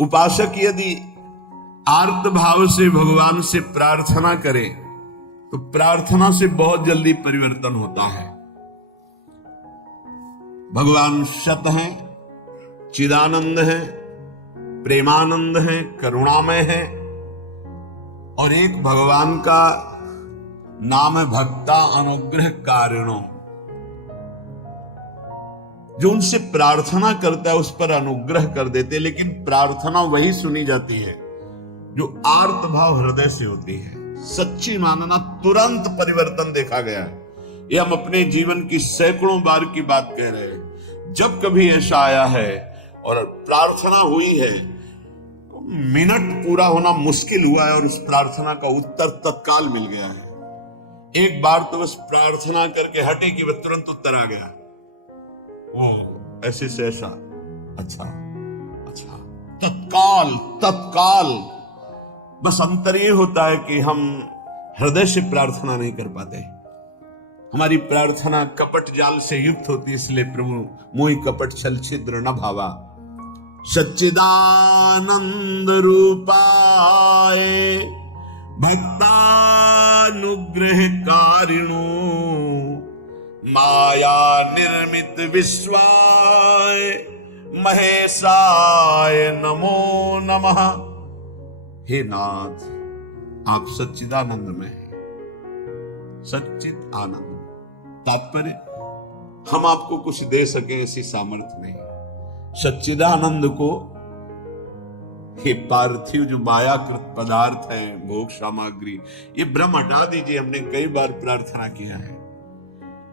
उपासक यदि आर्त भाव से भगवान से प्रार्थना करे तो प्रार्थना से बहुत जल्दी परिवर्तन होता है। भगवान सत हैं, चिदानंद हैं, प्रेमानंद हैं, करुणामय हैं, और एक भगवान का नाम है भक्ता अनुग्रह कारिणो। जो उनसे प्रार्थना करता है उस पर अनुग्रह कर देते, लेकिन प्रार्थना वही सुनी जाती है जो आर्त भाव हृदय से होती है। सच्ची मानना, तुरंत परिवर्तन देखा गया है। ये हम अपने जीवन की सैकड़ों बार की बात कह रहे हैं। जब कभी ऐसा आया है और प्रार्थना हुई है, तो मिनट पूरा होना मुश्किल हुआ है और उस प्रार्थना का उत्तर तत्काल मिल गया है। एक बार तो बस प्रार्थना करके हटे कि वह तुरंत उत्तर आ गया। ओ ऐसे से ऐसा, अच्छा अच्छा, तत्काल तत्काल। बस अंतर ये होता है कि हम हृदय से प्रार्थना नहीं कर पाते। हमारी प्रार्थना कपट जाल से युक्त होती है, इसलिए प्रभु मोहि कपट छल छिद्र न भावा। सच्चिदानंद रूपाय भक्तानुग्रह कारिणो माया निर्मित विश्वाय महेशाय नमो नमः। हे नाथ, आप सच्चिदानंद में हैं, सच्चित आनंद। तात्पर्य, हम आपको कुछ दे सके ऐसी सामर्थ्य नहीं। सच्चिदानंद को ये पार्थिव जो मायाकृत पदार्थ है, भोग सामग्री, ये भ्रम हटा दीजिए। हमने कई बार प्रार्थना किया है,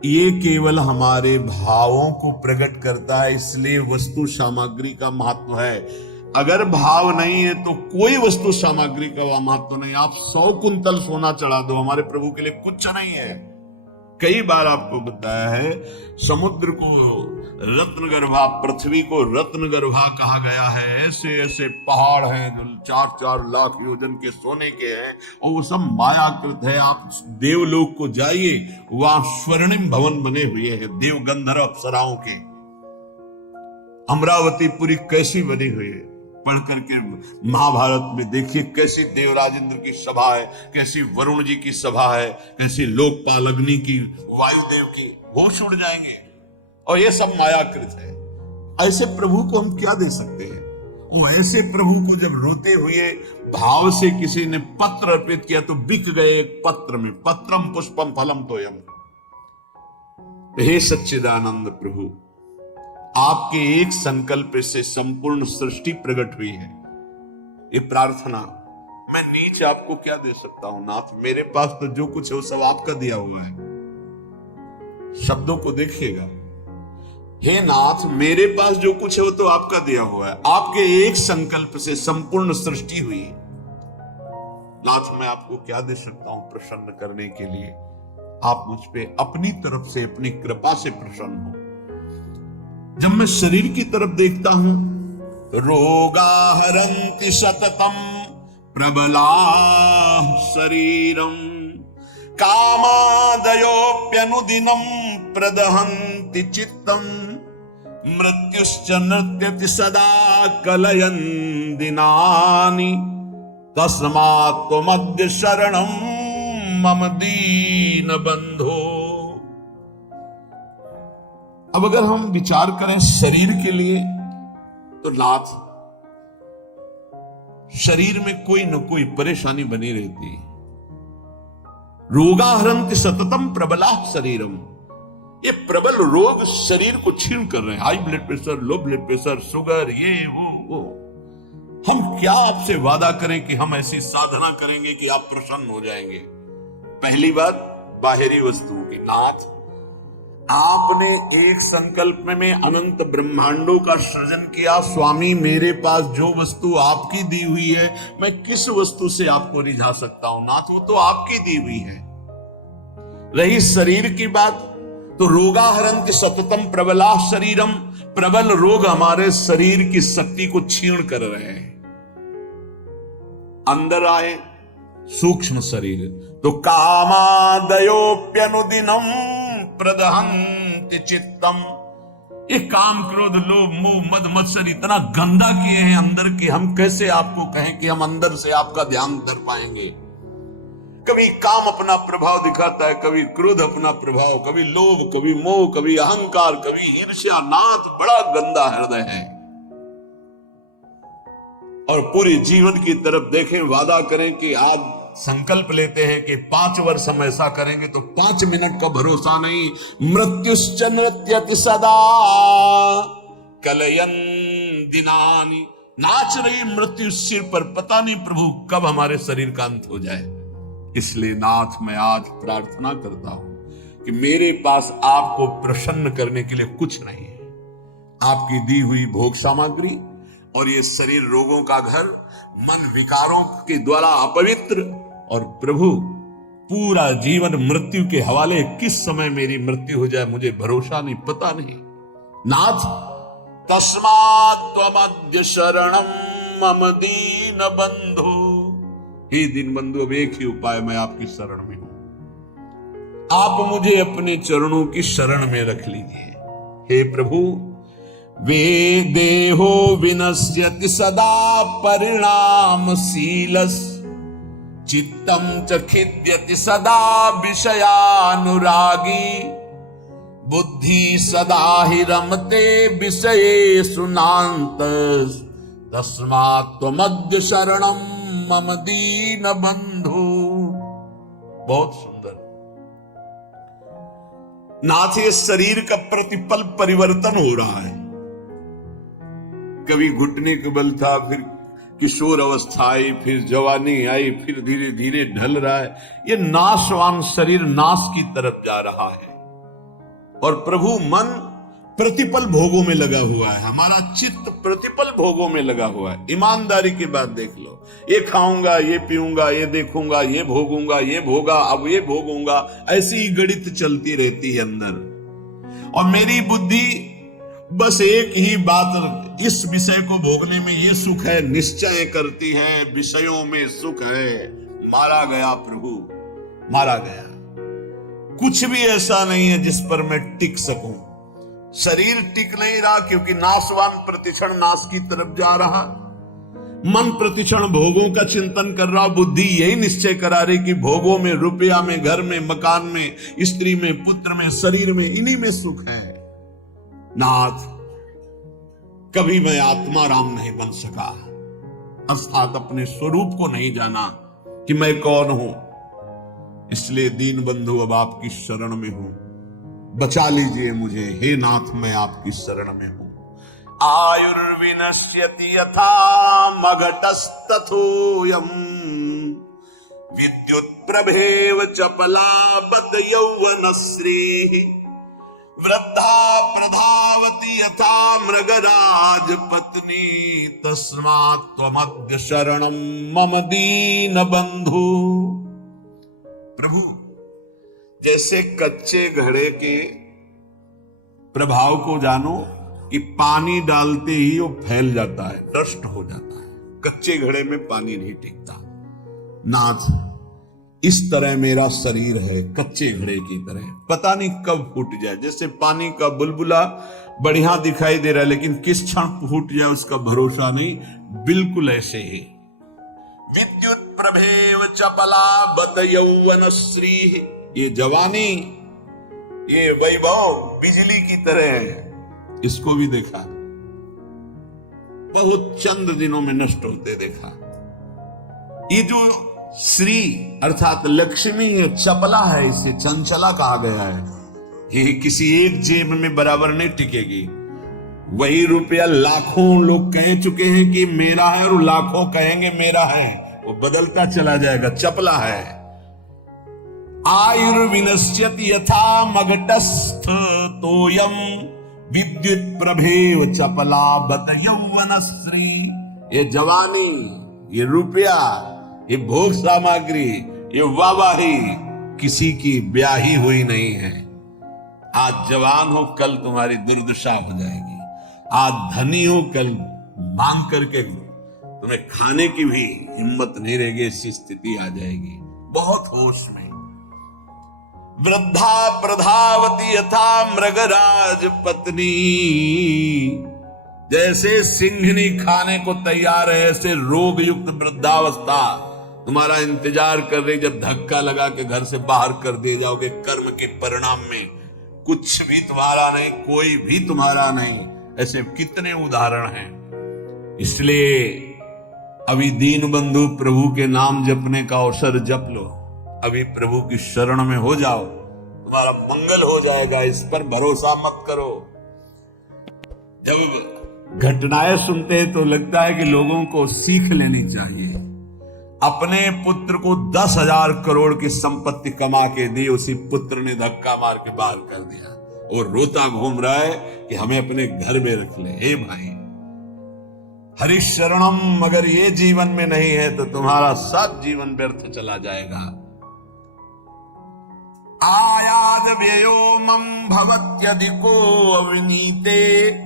ये केवल हमारे भावों को प्रकट करता है, इसलिए वस्तु सामग्री का महत्व है। अगर भाव नहीं है तो कोई वस्तु सामग्री का महत्व नहीं। आप 100 कुंतल सोना चढ़ा दो, हमारे प्रभु के लिए कुछ नहीं है। कई बार आपको बताया है, समुद्र को रत्नगर्भा, पृथ्वी को रत्नगर्भा कहा गया है। ऐसे ऐसे पहाड़ हैं जो 4-4 लाख योजन के सोने के हैं, और वो सब मायाकृत है। आप देवलोक को जाइए, वहां स्वर्णिम भवन बने हुए हैं देव गंधर्व अप्सराओं के। अमरावतीपुरी कैसी बनी हुई है, पढ़ करके महाभारत में देखिए कैसी देवराजेंद्र की सभा है, कैसी वरुण जी की सभा है, कैसी लोकपाल अग्नि की, वायुदेव की, होश उड़ जाएंगे। और ये सब मायाकृत है। ऐसे प्रभु को हम क्या दे सकते हैं? वो ऐसे प्रभु को जब रोते हुए भाव से किसी ने पत्र अर्पित किया तो बिक गए एक पत्र में। पत्रम पुष्पम फलम तोयम। हे सच्चिदानंद प्रभु, आपके एक संकल्प से संपूर्ण सृष्टि प्रकट हुई है। ये प्रार्थना, मैं नीच आपको क्या दे सकता हूं नाथ? मेरे पास तो जो कुछ है वो सब आपका दिया हुआ है। शब्दों को देखिएगा, हे नाथ, मेरे पास जो कुछ है वो तो आपका दिया हुआ है। आपके एक संकल्प से संपूर्ण सृष्टि हुई। नाथ, मैं आपको क्या दे सकता हूं प्रसन्न करने के लिए? आप मुझ पे अपनी तरफ से, अपनी कृपा से प्रसन्न हो। जब मैं शरीर की तरफ देखता हूं, रोगा हरन्ति सततम प्रबला शरीरम कामादयोप्यनुदिनं प्रदहन्ति चित्तम मृत्युश्च नृत्यति सदा कलयन् दिनानि तस्मात् त्वमद्य शरणं मम दीन बंधो। अब अगर हम विचार करें शरीर के लिए, तो नाथ, शरीर में कोई न कोई परेशानी बनी रहती है। रोगाहरन्ति सततम प्रबला शरीरम। ये प्रबल रोग शरीर को छीन कर रहे हैं। High blood pressure, low blood pressure, sugar, ये वो। हम क्या आपसे वादा करें कि हम ऐसी साधना करेंगे कि आप प्रसन्न हो जाएंगे? पहली बात, बाहरी वस्तुओं की। नाथ, आपने एक संकल्प में अनंत ब्रह्मांडों का सृजन किया। स्वामी, मेरे पास जो वस्तु आपकी दी हुई है, मैं किस वस्तु से आपको रिझा सकता हूं? नाथ, वो तो आपकी दी हुई है। रही शरीर की बात, तो रोगाहरन्ति सततम प्रबला शरीरम। प्रबल रोग हमारे शरीर की शक्ति को छीन कर रहे हैं। अंदर आए सूक्ष्म शरीर, तो कामादयोप्यनुदिनं प्रदहन्ति चित्तम ये काम क्रोध लोभ मोह मद मत्सर इतना गंदा किए हैं अंदर कि हम कैसे आपको कहें कि हम अंदर से आपका ध्यान धर पाएंगे। कभी काम अपना प्रभाव दिखाता है, कभी क्रोध अपना प्रभाव, कभी लोभ, कभी मोह, कभी अहंकार, कभी ईर्ष्या। नाथ बड़ा गंदा हृदय है। और पूरे जीवन की तरफ देखें, वादा करें कि आज संकल्प लेते हैं कि 5 वर्ष हम ऐसा करेंगे तो 5 मिनट का भरोसा नहीं। मृत्युश्च नृत्यति सदा कलयन दिनानि। नाच रही मृत्यु सिर पर, पता नहीं प्रभु कब हमारे शरीर का अंत हो जाए। इसलिए नाथ मैं आज प्रार्थना करता हूं कि मेरे पास आपको प्रसन्न करने के लिए कुछ नहीं है। आपकी दी हुई भोग सामग्री और ये शरीर रोगों का घर, मन विकारों के द्वारा अपवित्र, और प्रभु पूरा जीवन मृत्यु के हवाले। किस समय मेरी मृत्यु हो जाए मुझे भरोसा नहीं, पता नहीं। नाथ तस्मात् त्वमद्य शरणं मम दीन बंधो। हे दीन बंधु, अब एक ही उपाय, मैं आपकी शरण में हूं। आप मुझे अपने चरणों की शरण में रख लीजिए। हे प्रभु, वे देहो विनश्यति सदा परिणामशीलस्, चित्तम च खिद्यति सदा विषयानुरागी, बुद्धि सदा हि रमते विषयेषु नान्तस्, तस्मात् त्वमद्य शरणं मम दीन बंधु। बहुत सुंदर। नाथ, ये शरीर का प्रतिपल परिवर्तन हो रहा है। कभी घुटने के बल था, फिर किशोर अवस्था आई, फिर जवानी आई, फिर धीरे धीरे ढल रहा है। ये नाशवान शरीर नाश की तरफ जा रहा है। और प्रभु मन प्रतिपल भोगों में लगा हुआ है। हमारा चित्त प्रतिपल भोगों में लगा हुआ है। ईमानदारी की बात देख लो, ये खाऊंगा, ये पीऊंगा, ये देखूंगा, ये भोगूंगा, ये भोगा, अब ये भोगूंगा, ऐसी ही गणित चलती रहती है अंदर। और मेरी बुद्धि बस एक ही बात, इस विषय को भोगने में ये सुख है, निश्चय करती है विषयों में सुख है। मारा गया प्रभु, मारा गया। कुछ भी ऐसा नहीं है जिस पर मैं टिक सकूं। शरीर टिक नहीं रहा क्योंकि नाशवान प्रतिक्षण नाश की तरफ जा रहा। मन प्रतिक्षण भोगों का चिंतन कर रहा। बुद्धि यही निश्चय करा रही कि भोगों में, रुपया में, घर में, मकान में, स्त्री में, पुत्र में, शरीर में, इन्हीं में सुख है। नाथ, कभी मैं आत्मा राम नहीं बन सका, अर्थात अपने स्वरूप को नहीं जाना कि मैं कौन हूं। इसलिए दीन बंधु, अब आपकी शरण में हूं, बचा लीजिए मुझे। हे नाथ, मैं आपकी शरण में हूं। आयुर्विनश्यति यथा मघटस्तथोऽयम्, विद्युत प्रभेव चपला बत यौवनश्रीः, वृद्धा प्रधावति यथा मृगराज पत्नी, तस्मात् त्वमद्य शरणं मम दीन बंधु। प्रभु, जैसे कच्चे घड़े के प्रभाव को जानो कि पानी डालते ही वो फैल जाता है, नष्ट हो जाता है। कच्चे घड़े में पानी नहीं टिकता। नाथ, इस तरह मेरा शरीर है, कच्चे घड़े की तरह, पता नहीं कब फूट जाए। जैसे पानी का बुलबुला बढ़िया दिखाई दे रहा है, लेकिन किस क्षण फूट जाए उसका भरोसा नहीं। बिल्कुल ऐसे ही विद्युत प्रभेव चपला बत यौवनश्री। ये जवानी, ये वैभव बिजली की तरह है। इसको भी देखा, बहुत चंद दिनों में नष्ट होते देखा। ये जो श्री अर्थात लक्ष्मी, ये चपला है, इसे चंचला कहा गया है। ये किसी एक जेब में बराबर नहीं टिकेगी। वही रुपया लाखों लोग कह चुके हैं कि मेरा है, और लाखों कहेंगे मेरा है, वो बदलता चला जाएगा। चपला है। आयुर्विनश्यति यथा मघटस्थ तोयम, विद्युत प्रभेव चपला बत यौवनश्री। ये जवानी, ये रुपया, ये भोग सामग्री, ये वाहवाही किसी की ब्याही हुई नहीं है। आज जवान हो, कल तुम्हारी दुर्दशा हो जाएगी। आज धनी हो, कल मांग करके तुम्हें खाने की भी हिम्मत नहीं रहेगी, ऐसी स्थिति आ जाएगी। बहुत होश में। वृद्धा प्रधावती यथा मृगराज पत्नी। जैसे सिंहनी खाने को तैयार है, ऐसे रोग युक्त वृद्धावस्था तुम्हारा इंतजार कर रही। जब धक्का लगा के घर से बाहर कर दिए जाओगे, कर्म के परिणाम में कुछ भी तुम्हारा नहीं, कोई भी तुम्हारा नहीं। ऐसे कितने उदाहरण हैं। इसलिए अभी दीन बंधु प्रभु के नाम जपने का अवसर जप लो, अभी प्रभु की शरण में हो जाओ, तुम्हारा मंगल हो जाएगा। इस पर भरोसा मत करो। जब घटनाएं सुनते हैं तो लगता है कि लोगों को सीख लेनी चाहिए। अपने पुत्र को 10,000 करोड़ की संपत्ति कमा के दी, उसी पुत्र ने धक्का मार के बाहर कर दिया और रोता घूम रहा है कि हमें अपने घर में रख ले। हे भाई, हरिशरणम अगर ये जीवन में नहीं है तो तुम्हारा सब जीवन व्यर्थ चला जाएगा। आयाद व्ययो मम भवत्यधिको अविनीते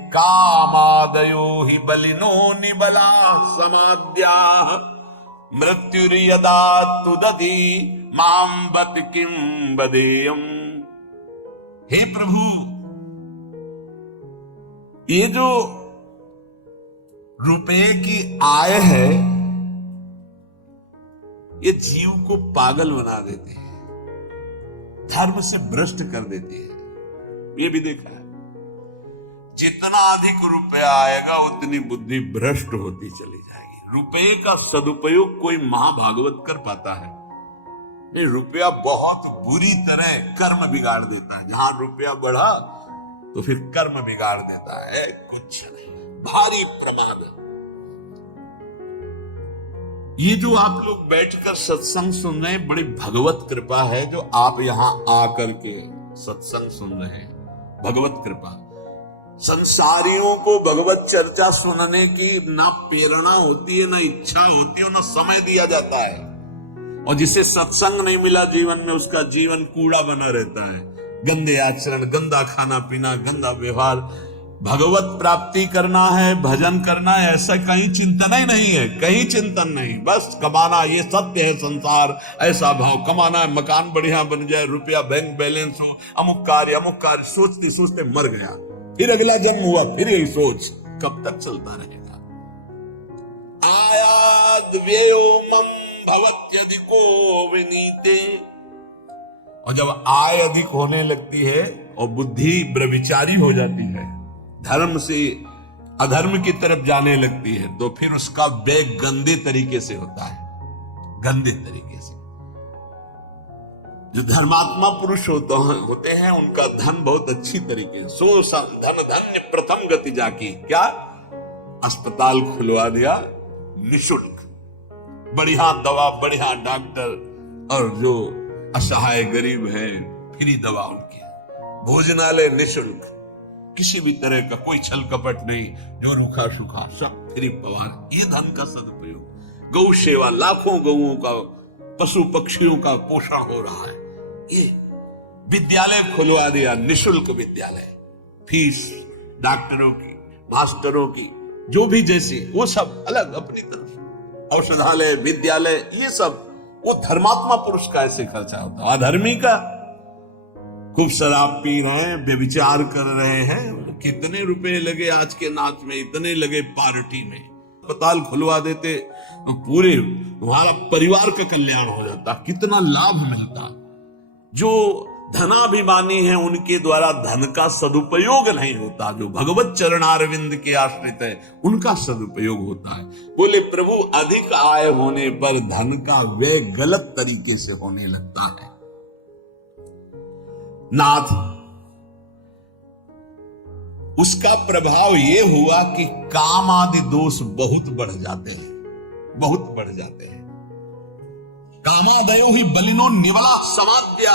कामादयो हि बलिनो निबला समाद्या मृत्युर्यदा तुदधि मां बत किं बदेयम्। हे प्रभु, ये जो रुपए की आय है ये जीव को पागल बना देती है, धर्म से भ्रष्ट कर देती है। ये भी देखा है, जितना अधिक रुपया आएगा उतनी बुद्धि भ्रष्ट होती चली जाएगी। रुपए का सदुपयोग कोई महाभागवत कर पाता है? नहीं, रुपया बहुत बुरी तरह कर्म बिगाड़ देता है। जहां रुपया बढ़ा तो फिर कर्म बिगाड़ देता है, कुछ नहीं, भारी प्रमाद। ये जो आप लोग बैठकर सत्संग सुन रहे हैं, बड़ी भगवत कृपा है जो आप यहां आकर के सत्संग सुन रहे हैं, भगवत कृपा। संसारियों को भगवत चर्चा सुनने की ना प्रेरणा होती है, ना इच्छा होती है, ना समय दिया जाता है। और जिसे सत्संग नहीं मिला जीवन में, उसका जीवन कूड़ा बना रहता है। गंदे आचरण, गंदा खाना पीना, गंदा व्यवहार। भगवत प्राप्ति करना है, भजन करना है, ऐसा कहीं चिंतन ही नहीं है, कहीं चिंतन नहीं। बस कमाना, ये सत्य है संसार, ऐसा भाव कमाना है, मकान बढ़िया बन जाए, रुपया बैंक बैलेंस हो, अमुक कार्य सोचते सोचते मर गया, फिर अगला जन्म हुआ, फिर यही सोच, कब तक चलता रहेगा? आयाद व्ययो मम भवत्यधिको विनीते। और जब आय अधिक होने लगती है और बुद्धि व्यभिचारी हो जाती है, धर्म से अधर्म की तरफ जाने लगती है, तो फिर उसका व्यय गंदे तरीके से होता है, गंदे तरीके से। जो धर्मात्मा पुरुष होते हैं उनका धन बहुत अच्छी तरीके से, सो धन धन्य प्रथम गति जाकी। क्या? अस्पताल खुलवा दिया निशुल्क, बढ़िया दवा, बढ़िया डॉक्टर, और जो असहाय गरीब है फ्री दवा उनकी, भोजनालय निशुल्क, किसी भी तरह का कोई छल कपट नहीं, जो रूखा सूखा सब फ्री पवार। ये धन का सदुपयोग। गौ सेवा, लाखों गौओं का, पशु पक्षियों का पोषण हो रहा है। ये विद्यालय खुलवा दिया, निशुल्क विद्यालय, फीस डॉक्टरों की, मास्टरों की, जो भी जैसे, वो सब अलग अपनी तरफ, औषधालय, विद्यालय, ये सब वो धर्मात्मा पुरुष का ऐसे खर्चा होता है। अधर्मी का खूब शराब पी रहे हैं, व्यभिचार कर रहे हैं, कितने रुपए लगे आज के नाच में, इतने लगे पार्टी में, अस्पताल खुलवा देते तो पूरे तुम्हारा परिवार का कल्याण हो जाता, कितना लाभ मिलता। जो धनाभिमानी है उनके द्वारा धन का सदुपयोग नहीं होता, जो भगवत चरणारविंद के आश्रित है उनका सदुपयोग होता है। बोले प्रभु, अधिक आय होने पर धन का व्यय गलत तरीके से होने लगता है। नाथ, उसका प्रभाव यह हुआ कि काम आदि दोष बहुत बढ़ जाते हैं, बहुत बढ़ जाते हैं। कामादयो ही बलिनो निबला समाद्या,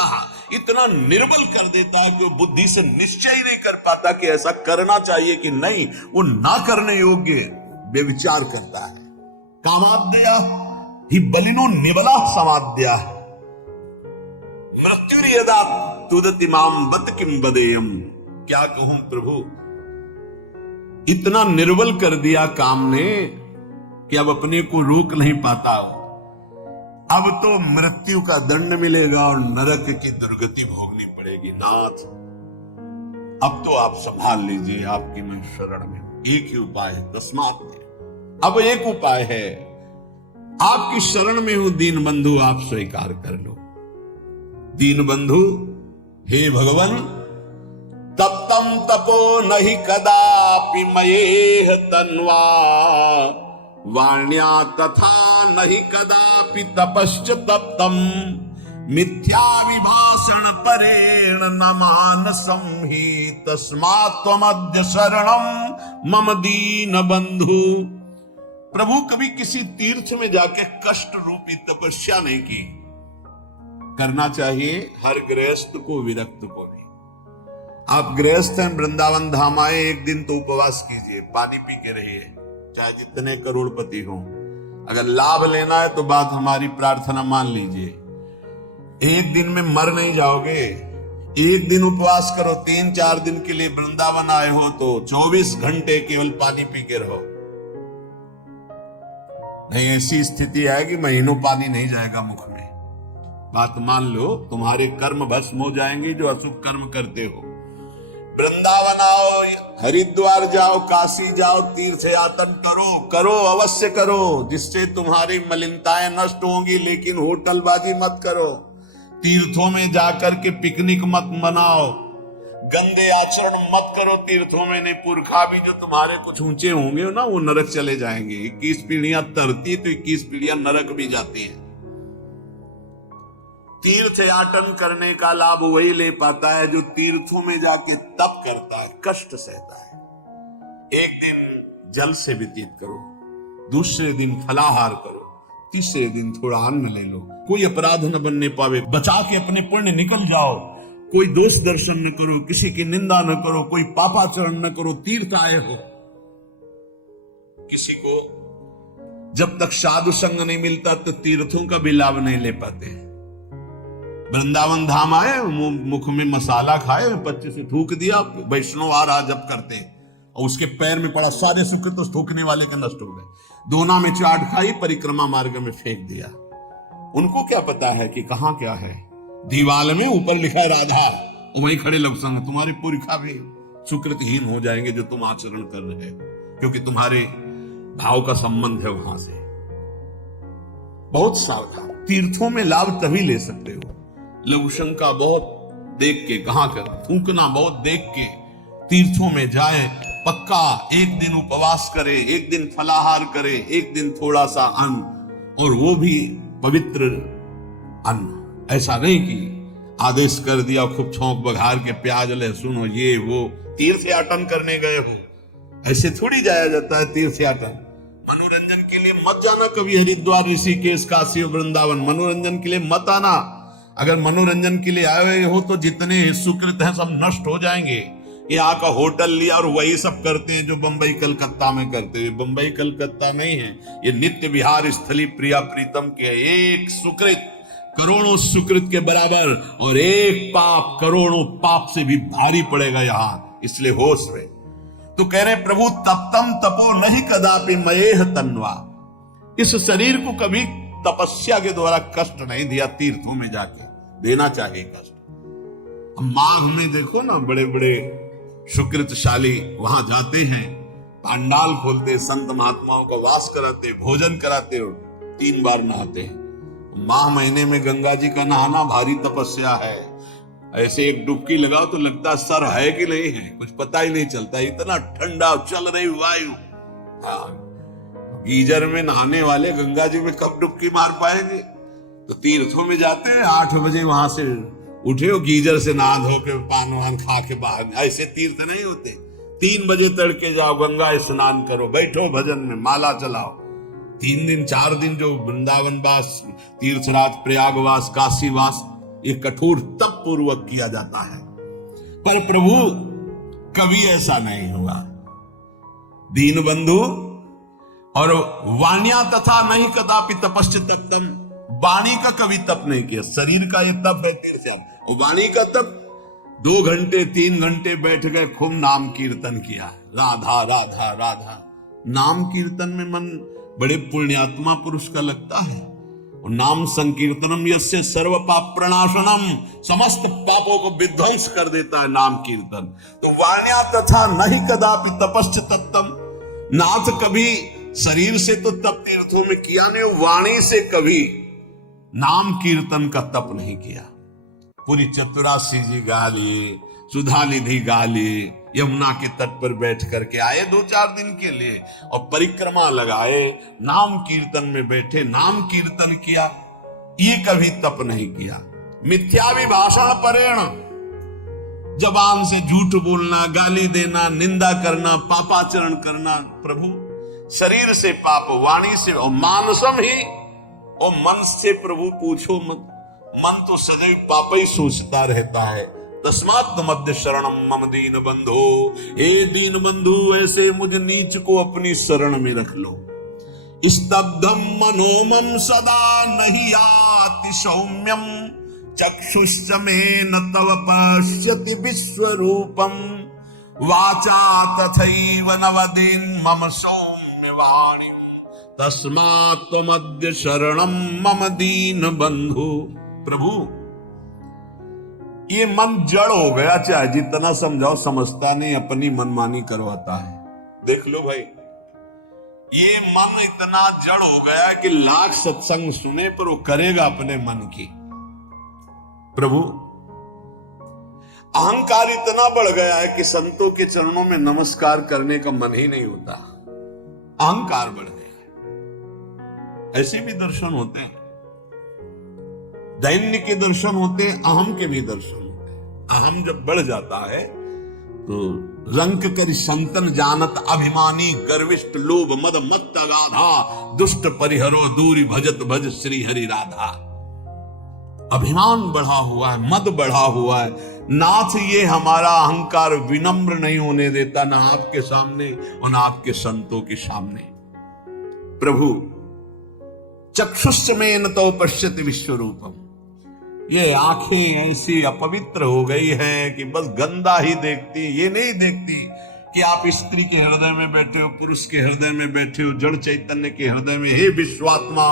इतना निर्बल कर देता है कि वो बुद्धि से निश्चय ही नहीं कर पाता कि ऐसा करना चाहिए कि नहीं, वो ना करने योग्य व्यभिचार करता है। कामाद्या ही बलिनो निबला समाद्या मृत्युर्यदा तुदति माम बत किम बदेयम। क्या कहूं प्रभु, इतना निर्बल कर दिया काम ने कि अब अपने को रोक नहीं पाता। अब तो मृत्यु का दंड मिलेगा और नरक की दुर्गति भोगनी पड़ेगी। नाथ, अब तो आप संभाल लीजिए, आपकी मैं शरण में हूं। एक ही उपाय है, तस्मात्। अब एक उपाय है, आपकी शरण में हूं दीन बंधु, आप स्वीकार कर लो। दीन बंधु, हे भगवान, तप्तम तपो नहीं कदापि मयेह तन्वा, वाण्या तथा नहीं कदापि तपश्च तप्तम, मिथ्या विभाषण परेण न मानसं हि, तस्मात् त्वमद्य शरणं मम दीन बंधु। प्रभु कभी किसी तीर्थ में जाके कष्ट रूपी तपस्या नहीं की। करना चाहिए हर गृहस्थ को, विरक्त को भी। आप गृहस्थ हैं, वृंदावन धाम आए, एक दिन तो उपवास कीजिए, पानी पी के रहिए, चाहे जितने करोड़पति हो। अगर लाभ लेना है तो बात हमारी प्रार्थना मान लीजिए। एक दिन में मर नहीं जाओगे। एक दिन उपवास करो, 3-4 दिन के लिए वृंदावन आए हो तो 24 घंटे केवल पानी पी के रहो। नहीं, ऐसी स्थिति आएगी महीनों पानी नहीं जाएगा मुख में। बात मान लो, तुम्हारे कर्म भस्म हो जाएंगे जो अशुभ कर्म करते हो। वृंदावन आओ, हरिद्वार जाओ, काशी जाओ, तीर्थ यातन करो, करो अवश्य करो, जिससे तुम्हारी मलिनताएं नष्ट होंगी, लेकिन होटलबाजी मत करो। तीर्थों में जाकर के पिकनिक मत मनाओ, गंदे आचरण मत करो तीर्थों में। नहीं, पुरखा भी जो तुम्हारे कुछ ऊंचे होंगे ना, वो नरक चले जाएंगे। 21 पीढ़ियां तरती तो 21 पीढ़ियां नरक भी जाती हैं। तीर्थ याटन करने का लाभ वही ले पाता है जो तीर्थों में जाके तप करता है, कष्ट सहता है। एक दिन जल से व्यतीत करो, दूसरे दिन फलाहार करो, तीसरे दिन थोड़ा अन्न ले लो। कोई अपराध न बनने पावे, बचा के अपने पुण्य निकल जाओ। कोई दोष दर्शन न करो, किसी की निंदा न करो, कोई पापाचरण न करो। तीर्थ आए हो, किसी को जब तक साधु संग नहीं मिलता तो तीर्थों का भी लाभ नहीं ले पाते। वृंदावन धाम आए, मुख में मसाला खाए, बच्चे से थूक दिया, वैष्णव आ रहा जब करते, और उसके पैर में पड़ा, सारे सुकृत तो थूकने वाले के नष्ट हो गए। दोना में चाट खाई, परिक्रमा मार्ग में फेंक दिया। उनको क्या पता है कि कहां क्या है। दीवाल में ऊपर लिखा है राधा, और वहीं खड़े लोग संग, तुम्हारी पुरखा भी सुकृतहीन हो जाएंगे जो तुम आचरण कर रहे हो, क्योंकि तुम्हारे भाव का संबंध है वहां से। बहुत सावधान। तीर्थों में लाभ तभी ले सकते हो, लघु शंका बहुत देख के, कहां कर थूकना बहुत देख के तीर्थों में जाए। पक्का एक दिन उपवास करे, एक दिन फलाहार करे, एक दिन थोड़ा सा अन्न, और वो भी पवित्र अन्न। ऐसा नहीं कि आदेश कर दिया खूब छौंक बघार के, प्याज लहसुन हो, ये वो। तीर्थ याटन करने गए हो, ऐसे थोड़ी जाया जाता है तीर्थ याटन। मनोरंजन के लिए मत जाना कभी हरिद्वार, ऋषिकेश, काशी, वृंदावन। मनोरंजन के लिए मत आना। अगर मनोरंजन के लिए आए हो तो जितने सुकृत हैं सब नष्ट हो जाएंगे। यहाँ का होटल लिया और वही सब करते हैं जो बंबई कलकत्ता में करते हैं। बंबई कलकत्ता नहीं है, ये नित्य विहार स्थली प्रिया प्रीतम के। एक सुकृत करोड़ों सुकृत के बराबर, और एक पाप करोड़ों पाप से भी भारी पड़ेगा यहाँ। इसलिए होश में। तो कह रहे प्रभु, तप्तम तपो नहीं कदापि मयेह तन्वा। इस शरीर को कभी तपस्या के द्वारा कष्ट नहीं दिया, तीर्थों में जाके देना चाहिए कष्ट। माघ में देखो ना, बड़े बड़े सुकृतशाली वहां जाते हैं, पंडाल खोलते, संत महात्माओं का वास कराते, भोजन कराते, और 3 बार नहाते हैं। माह महीने में गंगा जी का नहाना भारी तपस्या है। ऐसे एक डुबकी लगाओ तो लगता सर है कि नहीं है, कुछ पता ही नहीं चलता, इतना ठंडा चल रही वायु। गीजर में नहाने वाले गंगा जी में कब डुबकी मार पाएंगे। तो तीर्थों में जाते हैं, 8 बजे वहां से उठे हो, गीजर से नहा धो के पान वान खा के बाहर। ऐसे तीर्थ नहीं होते। 3 बजे तड़के जाओ, गंगा स्नान करो, बैठो भजन में, माला चलाओ। 3 दिन 4 दिन जो वृंदावन वास, तीर्थराज, प्रयागवास, काशीवास, ये कठोर तप पूर्वक किया जाता है। पर प्रभु कभी ऐसा नहीं हुआ। दीन बंधु, और वाण्या तथा नहीं कदापि तपश्च तप्तम। वाणी का कभी तप नहीं किया। शरीर का ये तप है तीर्थ, और वाणी का तप 2 घंटे 3 घंटे बैठ गए, खूब नाम कीर्तन किया, राधा राधा राधा। नाम कीर्तन में मन बड़े पुण्यात्मा पुरुष का लगता है। नाम संकीर्तनम यस्य सर्व पाप प्रणाशनम, समस्त पापों को विध्वंस कर देता है नाम कीर्तन। तो वाण्या तथा नहीं कदापि तपश्च तत्तम, नाथ कभी शरीर से तो तप तीर्थों में किया नहीं, वाणी से कभी नाम कीर्तन का तप नहीं किया। पूरी चतुरासी जी गा लिए, सुधा निधि गा लिए, यमुना के तट पर बैठ करके आए 2-4 दिन के लिए और परिक्रमा लगाए, नाम कीर्तन में बैठे, नाम कीर्तन किया, ये कभी तप नहीं किया। मिथ्याभिभाषण परेण, जबान से झूठ बोलना, गाली देना, निंदा करना, पापाचरण करना, प्रभु शरीर से पाप, वाणी से, और मानसम ही, और मन से प्रभु पूछो मत, मन तो सदैव पाप ही सोचता रहता है। तस्मात् मध्य शरणम मम दीन बंधो, हे दीन बंधु ऐसे मुझ नीच को अपनी शरण में रख लो। स्तब्धम मनोमम सदा नहीं याति सौम्यम, चक्षुश्च मे न तव पश्यति विश्वरूपम, वाचा तथैव न वदेन् मम सौम्य वाणी, तस्मात् त्वमद्य शरणम मम दीन बंधु। प्रभु ये मन जड़ हो गया, चाहे जितना समझाओ समझता नहीं, अपनी मनमानी करवाता है। देख लो भाई, ये मन इतना जड़ हो गया कि लाख सत्संग सुने पर वो करेगा अपने मन की। प्रभु अहंकार इतना बढ़ गया है कि संतों के चरणों में नमस्कार करने का मन ही नहीं होता, अहंकार बढ़ गया। ऐसे भी दर्शन होते हैं, दैन्य के दर्शन होते हैं, अहम के भी दर्शन होते हैं। अहम जब बढ़ जाता है तो रंक कर संतन जानत अभिमानी, गर्विष्ठ लोभ मद मत अगाधा, दुष्ट परिहरो दूरी भजत भज श्री हरि राधा। अभिमान बढ़ा हुआ है, मद बढ़ा हुआ है। नाथ ये हमारा अहंकार विनम्र नहीं होने देता, ना आपके सामने और ना आपके संतों के सामने। प्रभु चक्षुष में न तो पश्यति विश्वरूपम, ये आंखें ऐसी अपवित्र हो गई हैं कि बस गंदा ही देखती, ये नहीं देखती कि आप स्त्री के हृदय में बैठे हो, पुरुष के हृदय में बैठे हो, जड़ चैतन्य के हृदय में, हे विश्वात्मा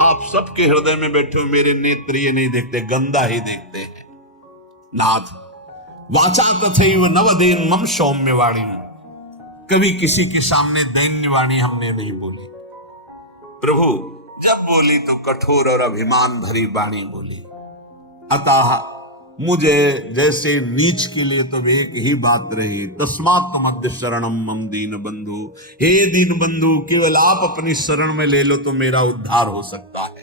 आप सबके हृदय में बैठे हो। मेरे नेत्र ये नहीं देखते, गंदा ही देखते हैं। नाथ वाचा तथैव नवदेन मम सौम्य वाणी, कभी किसी के सामने दैन्य वाणी हमने नहीं बोली। प्रभु जब बोली तो कठोर और अभिमान भरी वाणी बोली। अतः मुझे जैसे नीच के लिए तो एक ही बात रही, तस्मात् मध्य शरणम मम दीन बंधु, हे दीन बंधु केवल आप अपनी शरण में ले लो तो मेरा उद्धार हो सकता है।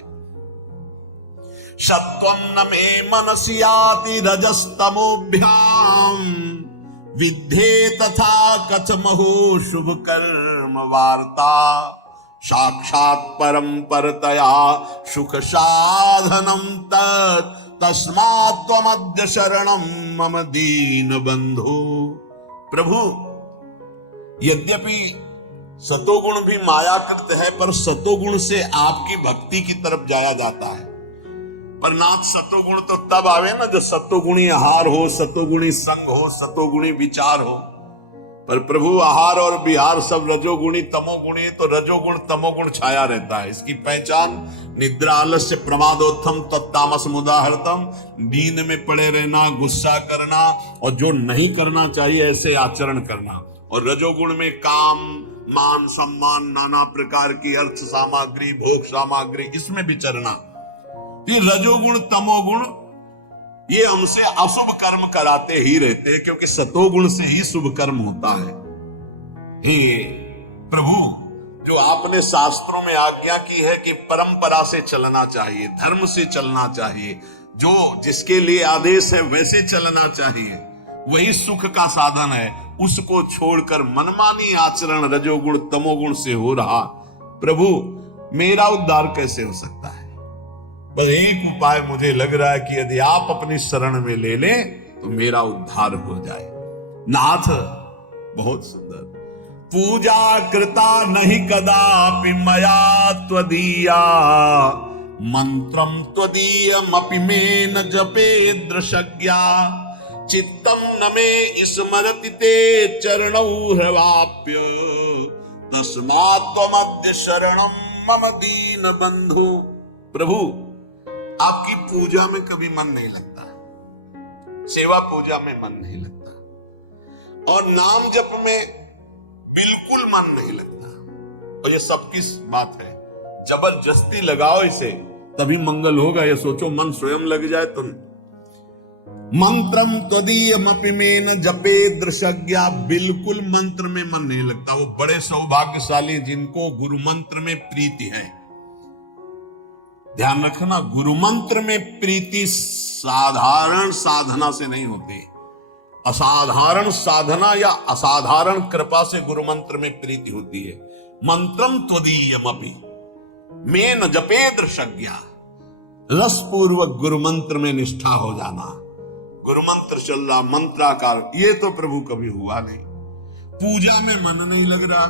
सत्वं न मे मनसि याति रजस्तमोभ्याम, विद्धे तथा कथमहो शुभ कर्म वार्ता, साक्षात् परम परतया सुख साधनम तत्, तस्मात् त्वमद्य शरणम मम दीन बंधु। प्रभु यद्यपि सतोगुण भी मायाकृत है, पर सतोगुण से आपकी भक्ति की तरफ जाया जाता है। पर नाथ सतोगुण तो तब आवे ना जब सतोगुणी आहार हो, सतोगुणी संग हो, सतोगुणी विचार हो। पर प्रभु आहार और विहार सब रजोगुणी तमोगुणी, तो रजोगुण तमोगुण छाया रहता है। इसकी पहचान निद्रा आलस्य प्रमादोत्थम तत्तामस मुदाहरतम, नींद में पड़े रहना, गुस्सा करना और जो नहीं करना चाहिए ऐसे आचरण करना। और रजोगुण में काम, मान, सम्मान, नाना प्रकार की अर्थ सामग्री, भोग सामग्री, इसमें विचरना। ये रजोगुण तमोगुण ये हमसे अशुभ कर्म कराते ही रहते हैं, क्योंकि सतोगुण से ही शुभ कर्म होता है। हे प्रभु जो आपने शास्त्रों में आज्ञा की है कि परंपरा से चलना चाहिए, धर्म से चलना चाहिए, जो जिसके लिए आदेश है वैसे चलना चाहिए, वही सुख का साधन है। उसको छोड़कर मनमानी आचरण रजोगुण तमोगुण से हो रहा, प्रभु मेरा उद्धार कैसे हो सकता है? बस एक उपाय मुझे लग रहा है कि यदि आप अपनी शरण में ले लें तो मेरा उद्धार हो जाए। नाथ बहुत सुंदर, पूजा कृता नहीं कदापि मया त्वदीया, मंत्रम त्वदीयमपि मे न जपे दृशज्ञा, चित्तम न मे स्मरति ते चरणौ ह्रवाप्य, तस्मात् त्वमद्य शरणम मम दीन बंधु। प्रभु आपकी पूजा में कभी मन नहीं लगता, सेवा पूजा में मन नहीं लगता, और नाम जप में बिल्कुल मन नहीं लगता। और ये सबकी बात है, जबरदस्ती लगाओ इसे तभी मंगल होगा। ये सोचो मन स्वयं लग जाए तो। मंत्रम त्वदीयमपि में न जपे दृशज्ञा, बिल्कुल मंत्र में मन नहीं लगता। वो बड़े सौभाग्यशाली जिनको गुरु मंत्र में प्रीति है। ध्यान रखना, गुरु मंत्र में प्रीति साधारण साधना से नहीं होती, असाधारण साधना या असाधारण कृपा से गुरु मंत्र में प्रीति होती है। मंत्रम त्वदीयमपि में न जपे दृशज्ञा, रसपूर्वक गुरु मंत्र में निष्ठा हो जाना। गुरु मंत्र चल रहा, मंत्राकार, ये तो प्रभु कभी हुआ नहीं। पूजा में मन नहीं लग रहा,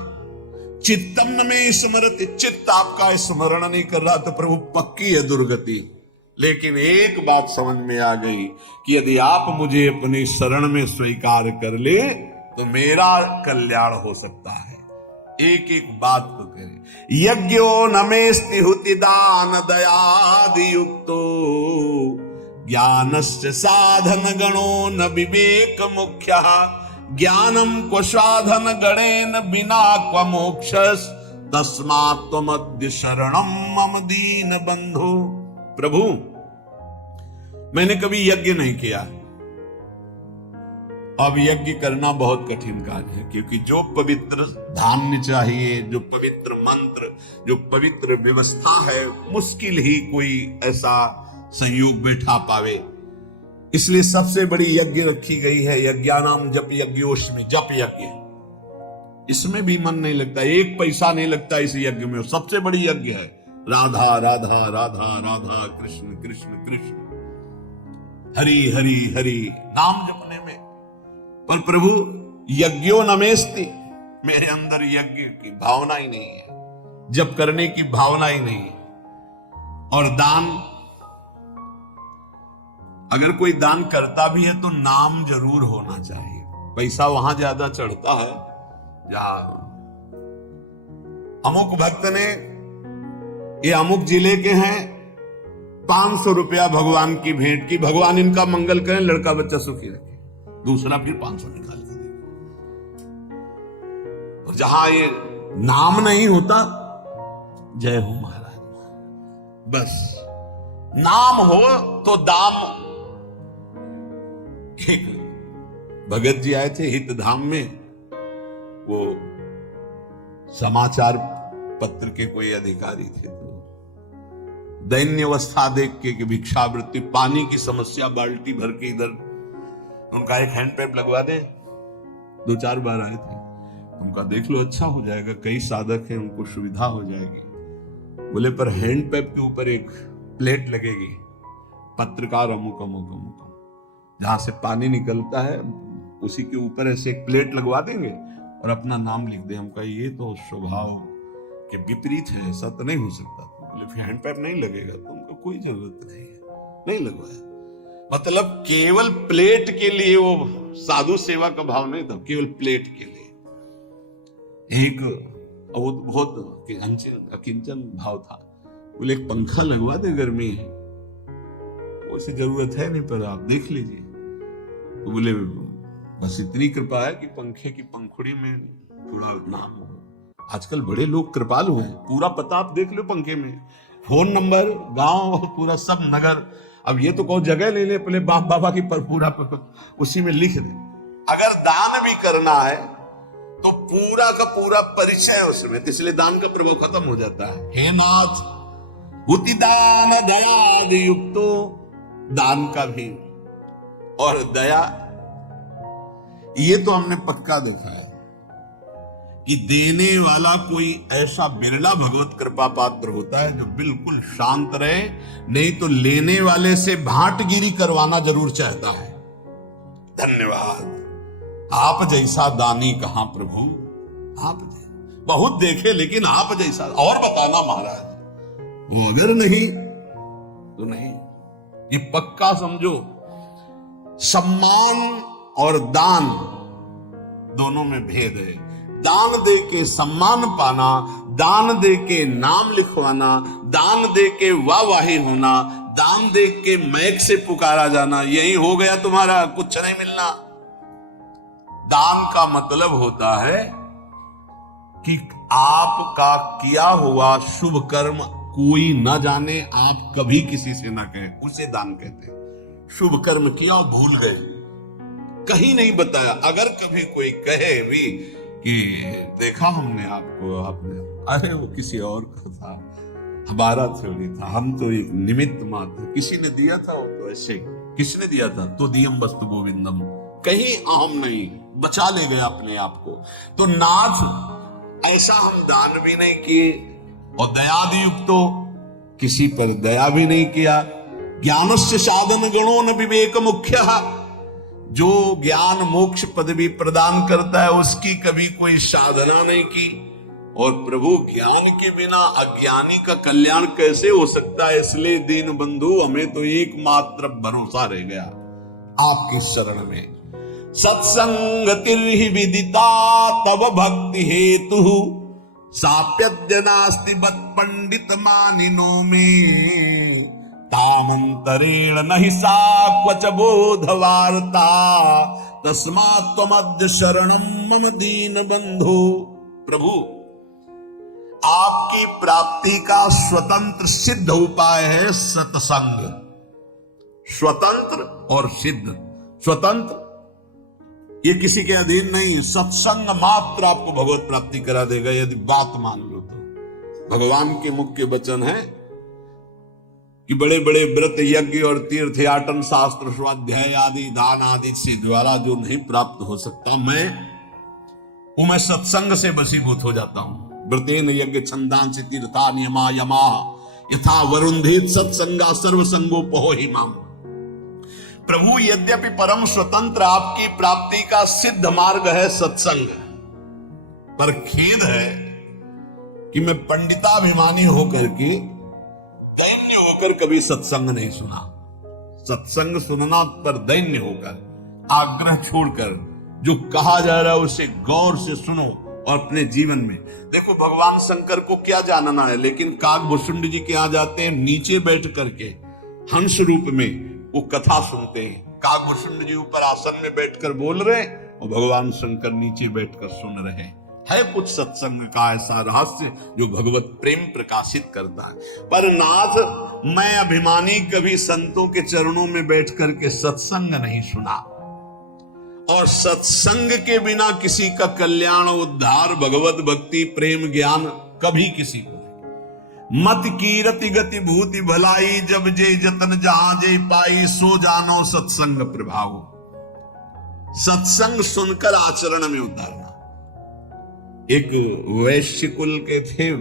चित्तम न में स्मरति, चित्त आपका स्मरण नहीं कर रहा, तो प्रभु पक्की है दुर्गति। लेकिन एक बात समझ में आ गई कि यदि आप मुझे अपनी शरण में स्वीकार कर ले तो मेरा कल्याण हो सकता है। एक एक बात को करें। यज्ञो नमेस्ति हुति दान दयादि युक्तो, ज्ञानस्य साधन गणो न विवेक मुख्यः, ज्ञानम क्व साधन गणेन बिना क्व मोक्षस, तस्मात् त्वमद्य शरणम मम दीन बंधो। प्रभु मैंने कभी यज्ञ नहीं किया, अब यज्ञ करना बहुत कठिन कार्य है, क्योंकि जो पवित्र धान्य चाहिए, जो पवित्र मंत्र, जो पवित्र व्यवस्था है, मुश्किल ही कोई ऐसा संयोग बैठा पावे। इसलिए सबसे बड़ी यज्ञ रखी गई है, यज्ञानाम जप यज्ञोष्मी, जप यज्ञ। इसमें भी मन नहीं लगता, एक पैसा नहीं लगता इस यज्ञ में। सबसे बड़ी यज्ञ है राधा राधा राधा राधा, कृष्ण कृष्ण कृष्ण, हरि हरि हरि, नाम जपने में। पर प्रभु यज्ञो नमेस्ति, मेरे अंदर यज्ञ की भावना ही नहीं है, जप करने की भावना ही नहीं है। और दान, अगर कोई दान करता भी है तो नाम जरूर होना चाहिए। पैसा वहां ज्यादा चढ़ता है जहां अमुक भक्त ने, ये अमुक जिले के हैं, 500 रुपया भगवान की भेंट की, भगवान इनका मंगल करें, लड़का बच्चा सुखी रखे। दूसरा फिर 500 निकाल के देगा। और जहां ये नाम नहीं होता, जय हो महाराज, बस नाम हो तो दाम। एक भगत जी आए थे हित धाम में, वो समाचार पत्र के कोई अधिकारी थे, तो दैन्य अवस्था देख के भिक्षावृत्ति, पानी की समस्या, बाल्टी भर के इधर, उनका एक हैंड पैप लगवा दे। 2-4 बार आए थे, उनका देख लो अच्छा हो जाएगा, कई साधक हैं, उनको सुविधा हो जाएगी। बोले पर हैंड पैप के ऊपर एक प्लेट लगेगी, पत्रकार अमुक अमुक अमुक, जहां से पानी निकलता है उसी के ऊपर ऐसे एक प्लेट लगवा देंगे और अपना नाम लिख दे। हमका ये तो स्वभाव के विपरीत है, ऐसा तो नहीं हो सकता। बोले फिर हैंड पैप नहीं लगेगा, तो उनको कोई जरूरत नहीं है, नहीं लगवाया। मतलब केवल प्लेट के लिए, वो साधु सेवा का भाव नहीं था, केवल प्लेट के लिए। एक बहुत अकिंचन भाव था, बोले एक पंखा लगवा दे, गर्मी है, वैसे जरूरत है नहीं, पर आप देख लीजिए। तो बोले बस इतनी कृपा है कि पंखे की पंखुड़ी में थोड़ा नाम हो। आजकल बड़े लोग कृपालु हैं, पूरा पता आप देख लो पंखे में, फोन नंबर, गांव, पूरा सब नगर। अब ये तो कहो जगह ले ले, पहले बाप बाबा की पर पूरा उसी में लिख दे। अगर दान भी करना है तो पूरा का पूरा परिचय उसमें, इसलिए दान का प्रभाव खत्म हो जाता है। हे नाथ हुति दान दयादि युक्तो, दान का भी और दया, ये तो हमने पक्का देखा है कि देने वाला कोई ऐसा बिरला भगवत कृपा पात्र होता है जो बिल्कुल शांत रहे, नहीं तो लेने वाले से भाटगिरी करवाना जरूर चाहता है। धन्यवाद, आप जैसा दानी कहां प्रभु, आप बहुत देखे लेकिन आप जैसा, और बताना महाराज। वो अगर नहीं तो नहीं, ये पक्का समझो। सम्मान और दान दोनों में भेद है। दान दे के सम्मान पाना, दान दे के नाम लिखवाना, दान दे के वाहवाही होना, दान दे के मैक से पुकारा जाना, यही हो गया तुम्हारा, कुछ नहीं मिलना। दान का मतलब होता है कि आपका किया हुआ शुभ कर्म कोई न जाने, आप कभी किसी से ना कहें, उसे दान कहते हैं। शुभ कर्म किया और भूल गए, कहीं नहीं बताया। अगर कभी कोई कहे भी कि देखा हमने आपको, आपने, अरे वो किसी और का था, हमारा थोड़ी था, हम तो एक निमित्त मात्र, किसी ने दिया था वो तो ऐसे, किसने दिया था तो दियम वस्तु गोविंदम, कहीं अहम नहीं, बचा ले गया अपने आप को। तो नाथ ऐसा हम दान भी नहीं किए और दयादि युक्तो, किसी पर दया भी नहीं किया। ज्ञानस्य साधन गणो न विवेक मुख्य, जो ज्ञान मोक्ष पदवी प्रदान करता है उसकी कभी कोई साधना नहीं की। और प्रभु ज्ञान के बिना अज्ञानी का कल्याण कैसे हो सकता है, इसलिए दीन बंधु हमें तो एकमात्र भरोसा रह गया आपके शरण में। सत्संगतिर्हि विदिता तव भक्ति हेतु, साप्यद्य नास्ति बत पंडित मानिनो में, तामंतरेण नहि सा क्वच बोध वार्ता, तस्मात् त्वमद्य शरणं मम दीन बंधु। प्रभु आपकी प्राप्ति का स्वतंत्र सिद्ध उपाय है सत्संग। स्वतंत्र और सिद्ध, स्वतंत्र ये किसी के अधीन नहीं, सत्संग मात्र आपको भगवत प्राप्ति करा देगा यदि बात मान लो तो। भगवान के मुख्य वचन है कि बड़े बड़े व्रत यज्ञ और तीर्थ याटन शास्त्र स्वाध्याय आदि दान आदि से द्वारा जो नहीं प्राप्त हो सकता, मैं सत्संग से वशीभूत हो जाता हूं। व्रतेन यज्ञ छंदांसि तीर्था नियमा यमा, यथा वरुंधेत सत्संगा सर्वसंगोपहो हि माम। प्रभु यद्यपि परम स्वतंत्र आपकी प्राप्ति का सिद्ध मार्ग है सत्संग, पर खेद है कि मैं पंडिताभिमानी होकर के, दैन्य होकर कभी सत्संग नहीं सुना। सत्संग सुनना पर दैन्य होकर, आग्रह छोड़कर, जो कहा जा रहा है उसे गौर से सुनो और अपने जीवन में देखो। भगवान शंकर को क्या जानना है, लेकिन काकभूषुंड जी के यहाँ जाते हैं, नीचे बैठ करके हंस रूप में वो कथा सुनते हैं। काकभूषुंड जी ऊपर आसन में बैठकर बोल रहे और भगवान शंकर नीचे बैठकर सुन रहे हैं। है कुछ सत्संग का ऐसा रहस्य जो भगवत प्रेम प्रकाशित करता है। पर नाथ मैं अभिमानी कभी संतों के चरणों में बैठ करके सत्संग नहीं सुना, और सत्संग के बिना किसी का कल्याण उद्धार भगवत भक्ति प्रेम ज्ञान कभी किसी को नहीं। मत कीरति गति भूति भलाई, जब जे जतन जहां जे पाई, सो जानो सत्संग प्रभाव। सत्संग सुनकर आचरण में उतारना। एक वैश्य कुल के थे,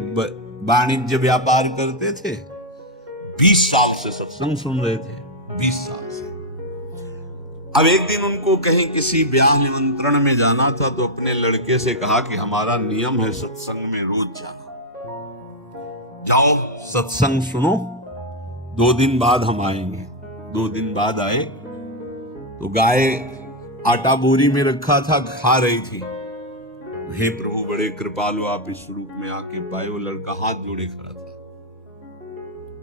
वाणिज्य व्यापार करते थे, 20 साल से सत्संग सुन रहे थे, 20 साल से। अब एक दिन उनको कहीं किसी ब्याह निमंत्रण में जाना था, तो अपने लड़के से कहा कि हमारा नियम है सत्संग में रोज जाना, जाओ सत्संग सुनो, 2 दिन बाद हम आएंगे। 2 दिन बाद आए तो गाय आटा बोरी में रखा था, खा रही थी। हे प्रभु बड़े कृपालु, आप इस रूप में आके पाए। वो लड़का हाथ जोड़े खड़ा था।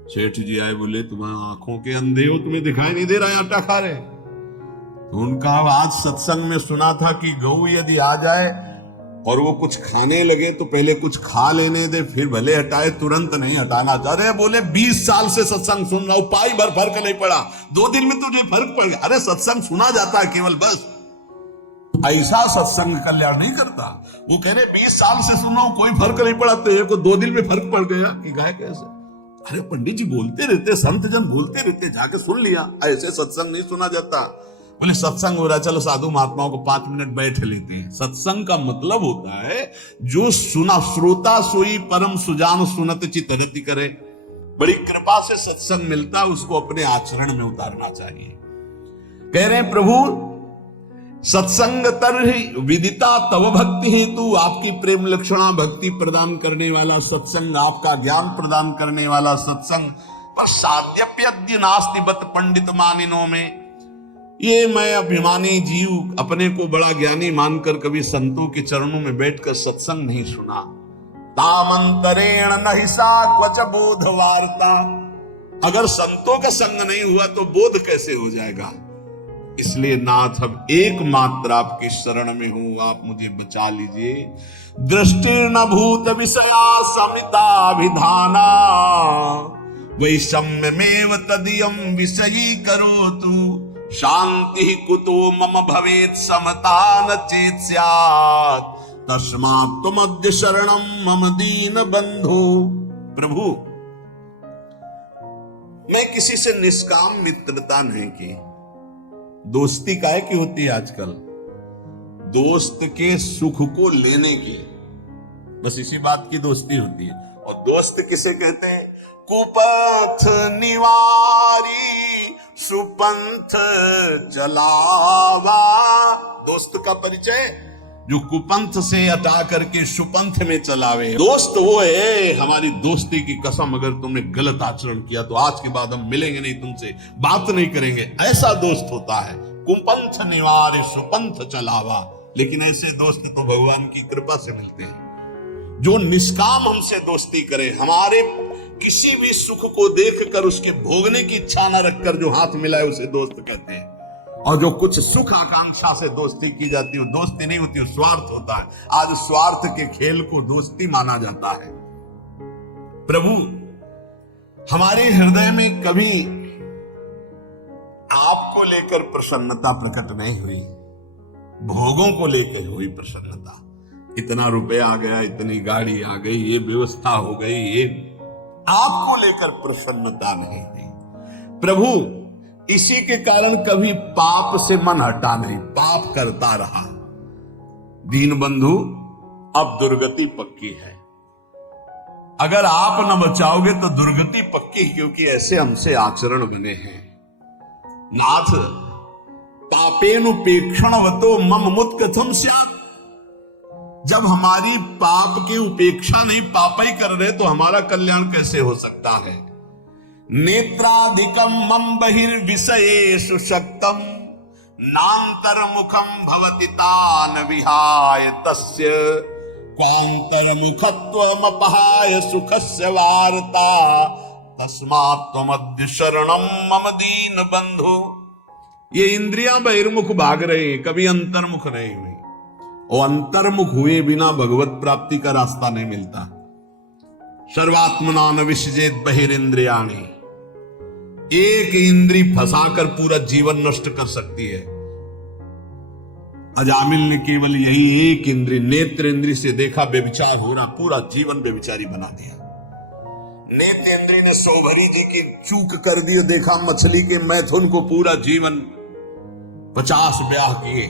सेठ जी आए, बोले तुम्हारी आंखों के अंधे हो, तुम्हें दिखाई नहीं दे रहा है आटा खा रहे? तो उनका आज सत्संग में सुना था कि गऊ यदि आ जाए और वो कुछ खाने लगे तो पहले कुछ खा लेने दे, फिर भले हटाए, तुरंत नहीं हटाना चाह रहे। बोले 20 साल से सत्संग सुन रहा हूं, पाई भर फर्क नहीं पड़ा, 2 दिन में तुझे फर्क पड़ गया। अरे सत्संग सुना जाता है केवल, बस ऐसा सत्संग कल्याण नहीं करता। वो कह रहे 20 साल से सुन रहा हूं, कोई फर्क नहीं पड़ा, तो को 2 दिन में फर्क पड़ गया कि गाय कैसे? अरे पंडित जी बोलते रहते, संत जन बोलते रहते, जाके सुन लिया। ऐसे सत्संग नहीं सुना जाता। बोले सत्संग हो रहा, चलो साधु महात्माओं को 5 मिनट बैठ लेते हैं। सत्संग का मतलब होता है जो सुना, श्रोता सोई परम सुजान सुनत चित रति करे। बड़ी कृपा से सत्संग मिलता है, उसको अपने आचरण में उतारना चाहिए। कह रहे हैं प्रभु सत्संग तरहि विदिता तव भक्ति हेतु, आपकी प्रेम लक्षणा भक्ति प्रदान करने वाला सत्संग, आपका ज्ञान प्रदान करने वाला सत्संग। पर साध्यप्यद्य नास्ति बत पंडित मानिनो में, ये मैं अभिमानी जीव अपने को बड़ा ज्ञानी मानकर कभी संतों के चरणों में बैठकर सत्संग नहीं सुना। तामंतरेण नहि सा क्वच बोध वार्ता। अगर संतों का संग नहीं हुआ तो बोध कैसे हो जाएगा। इसलिए नाथ अब एकमात्र आपकी शरण में हूं, आप मुझे बचा लीजिए। दृष्टिर्न भूत विषया समिताभिधाना वैषम्यमेव तदीयं विषयी करोतु। शांति कुतो मम भवेत् समता न चेत् स्यात् तस्मात् त्वमद्य शरणं मम दीन बंधु। प्रभु, मैं किसी से निष्काम मित्रता नहीं की। दोस्ती काहे की होती है आजकल? दोस्त के सुख को लेने की, बस इसी बात की दोस्ती होती है। और दोस्त किसे कहते हैं? कुपथ निवारी सुपंथ चलावा। दोस्त का परिचय जो कुपंथ से हटा करके सुपंथ में चलावे। दोस्त वो है, हमारी दोस्ती की कसम, अगर तुमने गलत आचरण किया तो आज के बाद हम मिलेंगे नहीं, तुमसे बात नहीं करेंगे। ऐसा दोस्त होता है। कुपंथ निवार सुपंथ चलावा। लेकिन ऐसे दोस्त तो भगवान की कृपा से मिलते हैं, जो निष्काम हमसे दोस्ती करे, हमारे किसी भी सुख को देखकर उसके भोगने की इच्छा न रखकर जो हाथ मिलाए उसे दोस्त कहते हैं। और जो कुछ सुख आकांक्षा से दोस्ती की जाती है वो दोस्ती नहीं होती, वो स्वार्थ होता है। आज स्वार्थ के खेल को दोस्ती माना जाता है। प्रभु, हमारे हृदय में कभी आपको लेकर प्रसन्नता प्रकट नहीं हुई, भोगों को लेकर हुई प्रसन्नता। इतना रुपया आ गया, इतनी गाड़ी आ गई, ये व्यवस्था हो गई, ये आपको लेकर प्रसन्नता नहीं हुई। प्रभु, इसी के कारण कभी पाप से मन हटा नहीं, पाप करता रहा। दीन बंधु, अब दुर्गति पक्की है। अगर आप न बचाओगे तो दुर्गति पक्की, क्योंकि ऐसे हमसे आचरण बने हैं। नाथ, पापेनुपेक्षणवतो मम मुत कथम स्यात्। जब हमारी पाप की उपेक्षा नहीं, पाप ही कर रहे, तो हमारा कल्याण कैसे हो सकता है। नेत्राधिकम मम बहिर्विषयेषु शक्तम नान्तर्मुखम भवति तान विहाय तस्य क्वान्तर्मुखत्वमपहाय सुखस्य वार्ता तस्मात् त्वमद्य शरणं मम दीन बंधु। ये इंद्रियां बहिर्मुख भाग रहे हैं, कभी अंतर्मुख नहीं हुई। और अंतर्मुख हुए बिना भगवत प्राप्ति का रास्ता नहीं मिलता। सर्वात्मना न विसृजेत बहिरिंद्रियाणि। एक इंद्री फंसाकर पूरा जीवन नष्ट कर सकती है। अजामिल ने केवल यही एक इंद्री, नेत्र इंद्री से देखा व्यभिचार हो रहा, पूरा जीवन व्यभिचारी बना दिया। नेत्र इंद्री ने सौभरी जी की चूक कर दी, देखा मछली के मैथुन को, पूरा जीवन 50 ब्याह किए।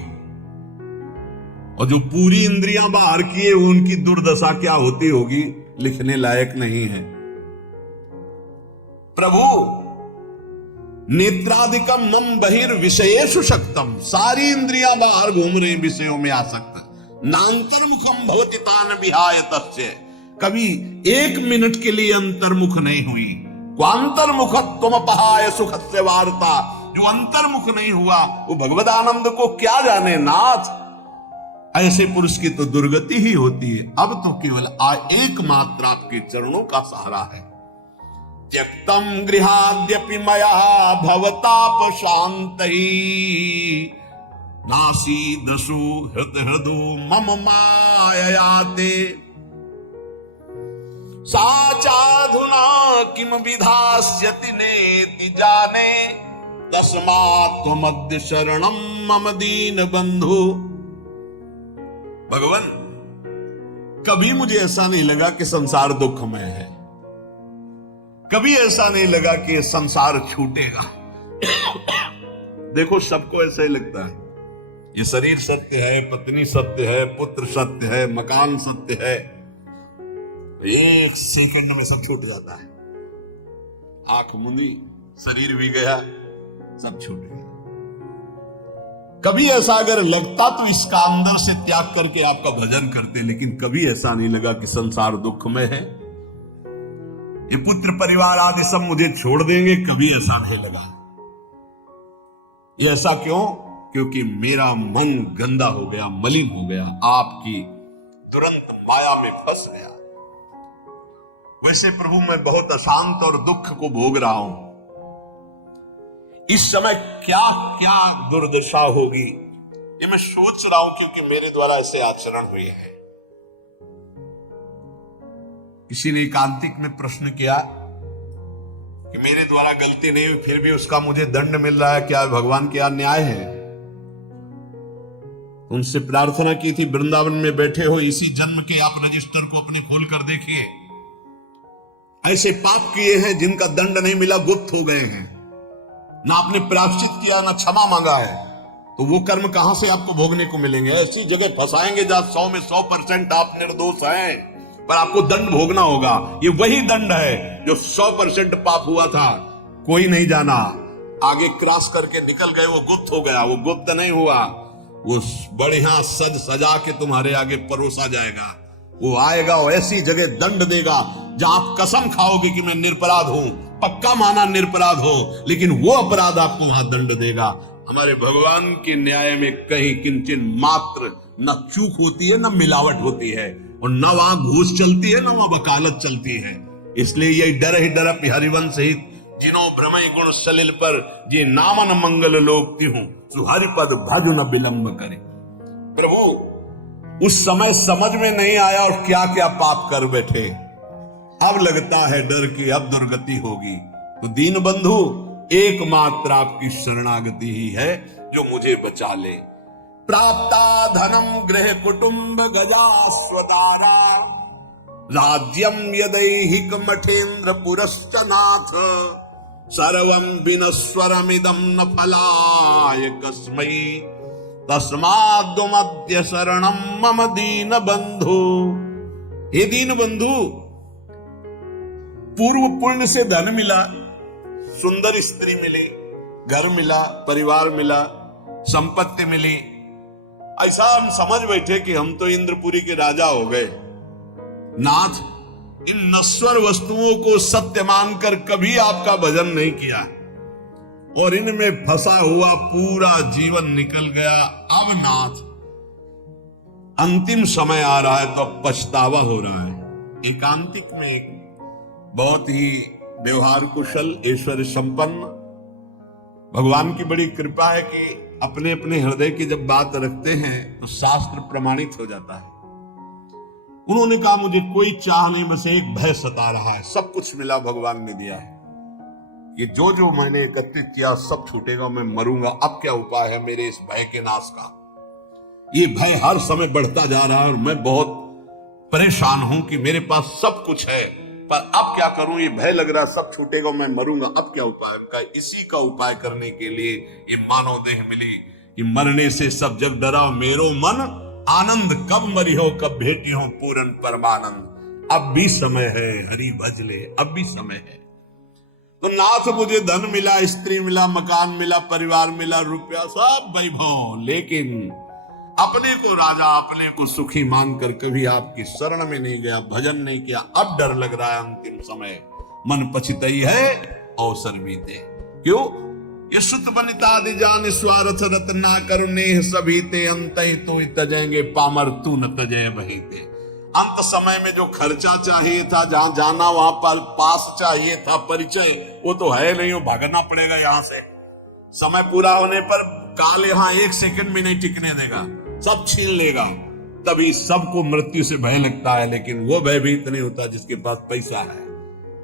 और जो पूरी इंद्रियां बाहर किए, उनकी दुर्दशा क्या होती होगी लिखने लायक नहीं है। प्रभु, नेत्रादिकम मम बहिर्विषयेषु शक्तम। सारी इंद्रियां बाहर घूम रही, विषयों में आसक्त। नान्तर्मुखम भवति तान विहाय तस्य। कभी एक मिनट के लिए अंतर्मुख नहीं हुई। क्वान्तर्मुखत्वमपहाय सुखस्य वार्ता। जो अंतर्मुख नहीं हुआ वो भगवद आनंद को क्या जाने। नाथ, ऐसे पुरुष की तो दुर्गति ही होती है। अब तो केवल एकमात्र आपके चरणों का सहारा है। त्यक्तम गृहाद्यपि मया भवताप शांति नासीदसु हृदो मम माययाते सा चाधुना किम विधास्यति नेति जाने तस्मात् त्वमद्य शरणं मम दीन बंधु। भगवान, कभी मुझे ऐसा नहीं लगा कि संसार दुखमय है, कभी ऐसा नहीं लगा कि ये संसार छूटेगा। देखो, सबको ऐसा ही लगता है। ये शरीर सत्य है, पत्नी सत्य है, पुत्र सत्य है, मकान सत्य है। एक सेकंड में सब छूट जाता है। आंख मुंदी, शरीर भी गया, सब छूट गया। कभी ऐसा अगर लगता तो इसका अंदर से त्याग करके आपका भजन करते, लेकिन कभी ऐसा नहीं लगा कि संसार दुख में है, ये पुत्र परिवार आदि सब मुझे छोड़ देंगे, कभी ऐसा नहीं लगा। ये ऐसा क्यों? क्योंकि मेरा मन गंदा हो गया, मलिन हो गया, आपकी तुरंत माया में फंस गया। वैसे प्रभु मैं बहुत अशांत और दुख को भोग रहा हूं, इस समय क्या क्या दुर्दशा होगी ये मैं सोच रहा हूं, क्योंकि मेरे द्वारा ऐसे आचरण हुए हैं। किसी ने एकांतिक में प्रश्न किया कि मेरे द्वारा गलती नहीं हुई फिर भी उसका मुझे दंड मिल रहा है, क्या भगवान क्या न्याय है? उनसे प्रार्थना की थी, वृंदावन में बैठे हो इसी जन्म के आप रजिस्टर को अपने खोल कर देखिए, ऐसे पाप किए हैं जिनका दंड नहीं मिला, गुप्त हो गए हैं, ना आपने प्रायश्चित किया ना क्षमा मांगा है, तो वो कर्म कहां से आपको भोगने को मिलेंगे? ऐसी जगह फंसाएंगे जहां 100 में 100% आप निर्दोष हैं, पर आपको दंड भोगना होगा। ये वही दंड है जो 100% पाप हुआ था, कोई नहीं जाना, आगे क्रॉस करके निकल गए, वो गुप्त हो गया। वो गुप्त नहीं हुआ, वो बढ़िया सज सजा के तुम्हारे आगे परोसा जाएगा। वो आएगा और ऐसी जगह दंड देगा जहां आप कसम खाओगे कि मैं निरपराध हूं, पक्का माना निरपराध हो, लेकिन वो अपराध आपको वहां दंड देगा। हमारे भगवान के न्याय में कहीं किंचन मात्र न चूक होती है, न मिलावट होती है, और न वहां घूस चलती है, न वहां वकालत चलती है। इसलिए ये डर ही डर हरिवंश सहित जिनो भ्रमय गुण सलिल पर जे नामन मंगल लोक तिहु सुहरि पद भज न विलंब करे। प्रभु उस समय समझ में नहीं आया और क्या क्या पाप कर बैठे, अब लगता है डर की अब दुर्गति होगी। तो दीन बंधु एकमात्र आपकी शरणागति ही है जो मुझे बचा ले। प्राप्ता धनम गृह कुटुंब गजा स्वदारा राज्यम यदैहिक मठेन्द्र पुरश्च नाथ सर्वं विनश्वरमिदं न फलाय कस्मै तस्माद्मद्य शरणं मम दीन बंधु। हे दीन बंधु, पूर्व पुण्य से धन मिला, सुंदर स्त्री मिली, घर मिला, परिवार मिला, संपत्ति मिली, ऐसा हम समझ बैठे कि हम तो इंद्रपुरी के राजा हो गए। नाथ, इन नश्वर वस्तुओं को सत्य मानकर कभी आपका भजन नहीं किया और इनमें फंसा हुआ पूरा जीवन निकल गया। अब नाथ अंतिम समय आ रहा है तो अब पछतावा हो रहा है। एकांतिक में एक बहुत ही व्यवहार कुशल, ऐश्वर्य संपन्न, भगवान की बड़ी कृपा है कि अपने अपने हृदय की जब बात रखते हैं तो शास्त्र प्रमाणित हो जाता है। उन्होंने कहा मुझे कोई चाह नहीं, बस एक भय सता रहा है, सब कुछ मिला भगवान ने दिया है, ये जो जो मैंने एकत्रित किया सब छूटेगा, मैं मरूंगा, अब क्या उपाय है मेरे इस भय के नाश का? ये भय हर समय बढ़ता जा रहा है और मैं बहुत परेशान हूं कि मेरे पास सब कुछ है पर अब क्या करूं, ये भय लग रहा है सब छूटेगा, मैं मरूंगा, अब क्या उपाय का? इसी का उपाय करने के लिए ये मानव देह मिली कि मरने से सब जग डरा मेरो मन आनंद, कब मरी हो कब भेटी हो पूरन परमानंद। अब भी समय है, हरि भज ले, अब भी समय है। तो नाथ मुझे धन मिला, स्त्री मिला, मकान मिला, परिवार मिला, रुपया, सब वैभव, लेकिन अपने को राजा, अपने को सुखी मानकर कभी आपकी शरण में नहीं गया, भजन नहीं किया। अब डर लग रहा है अंतिम समय, मन पछितई है अवसर बीते। क्यों? ये सुत बनिता जान स्वार्थ रत्ना करुणे सभी ते अंत तो तजेंगे पामर तू न तजय बहीते। अंत समय में जो खर्चा चाहिए था, जहां जाना वहां पर पास चाहिए था, परिचय, वो तो है नहीं, वो भागना पड़ेगा यहां से। समय पूरा होने पर काल यहां एक सेकंड भी नहीं टिकने देगा, सब छीन लेगा। तभी सबको मृत्यु से भय लगता है, लेकिन वो भयभीत नहीं होता जिसके पास पैसा है।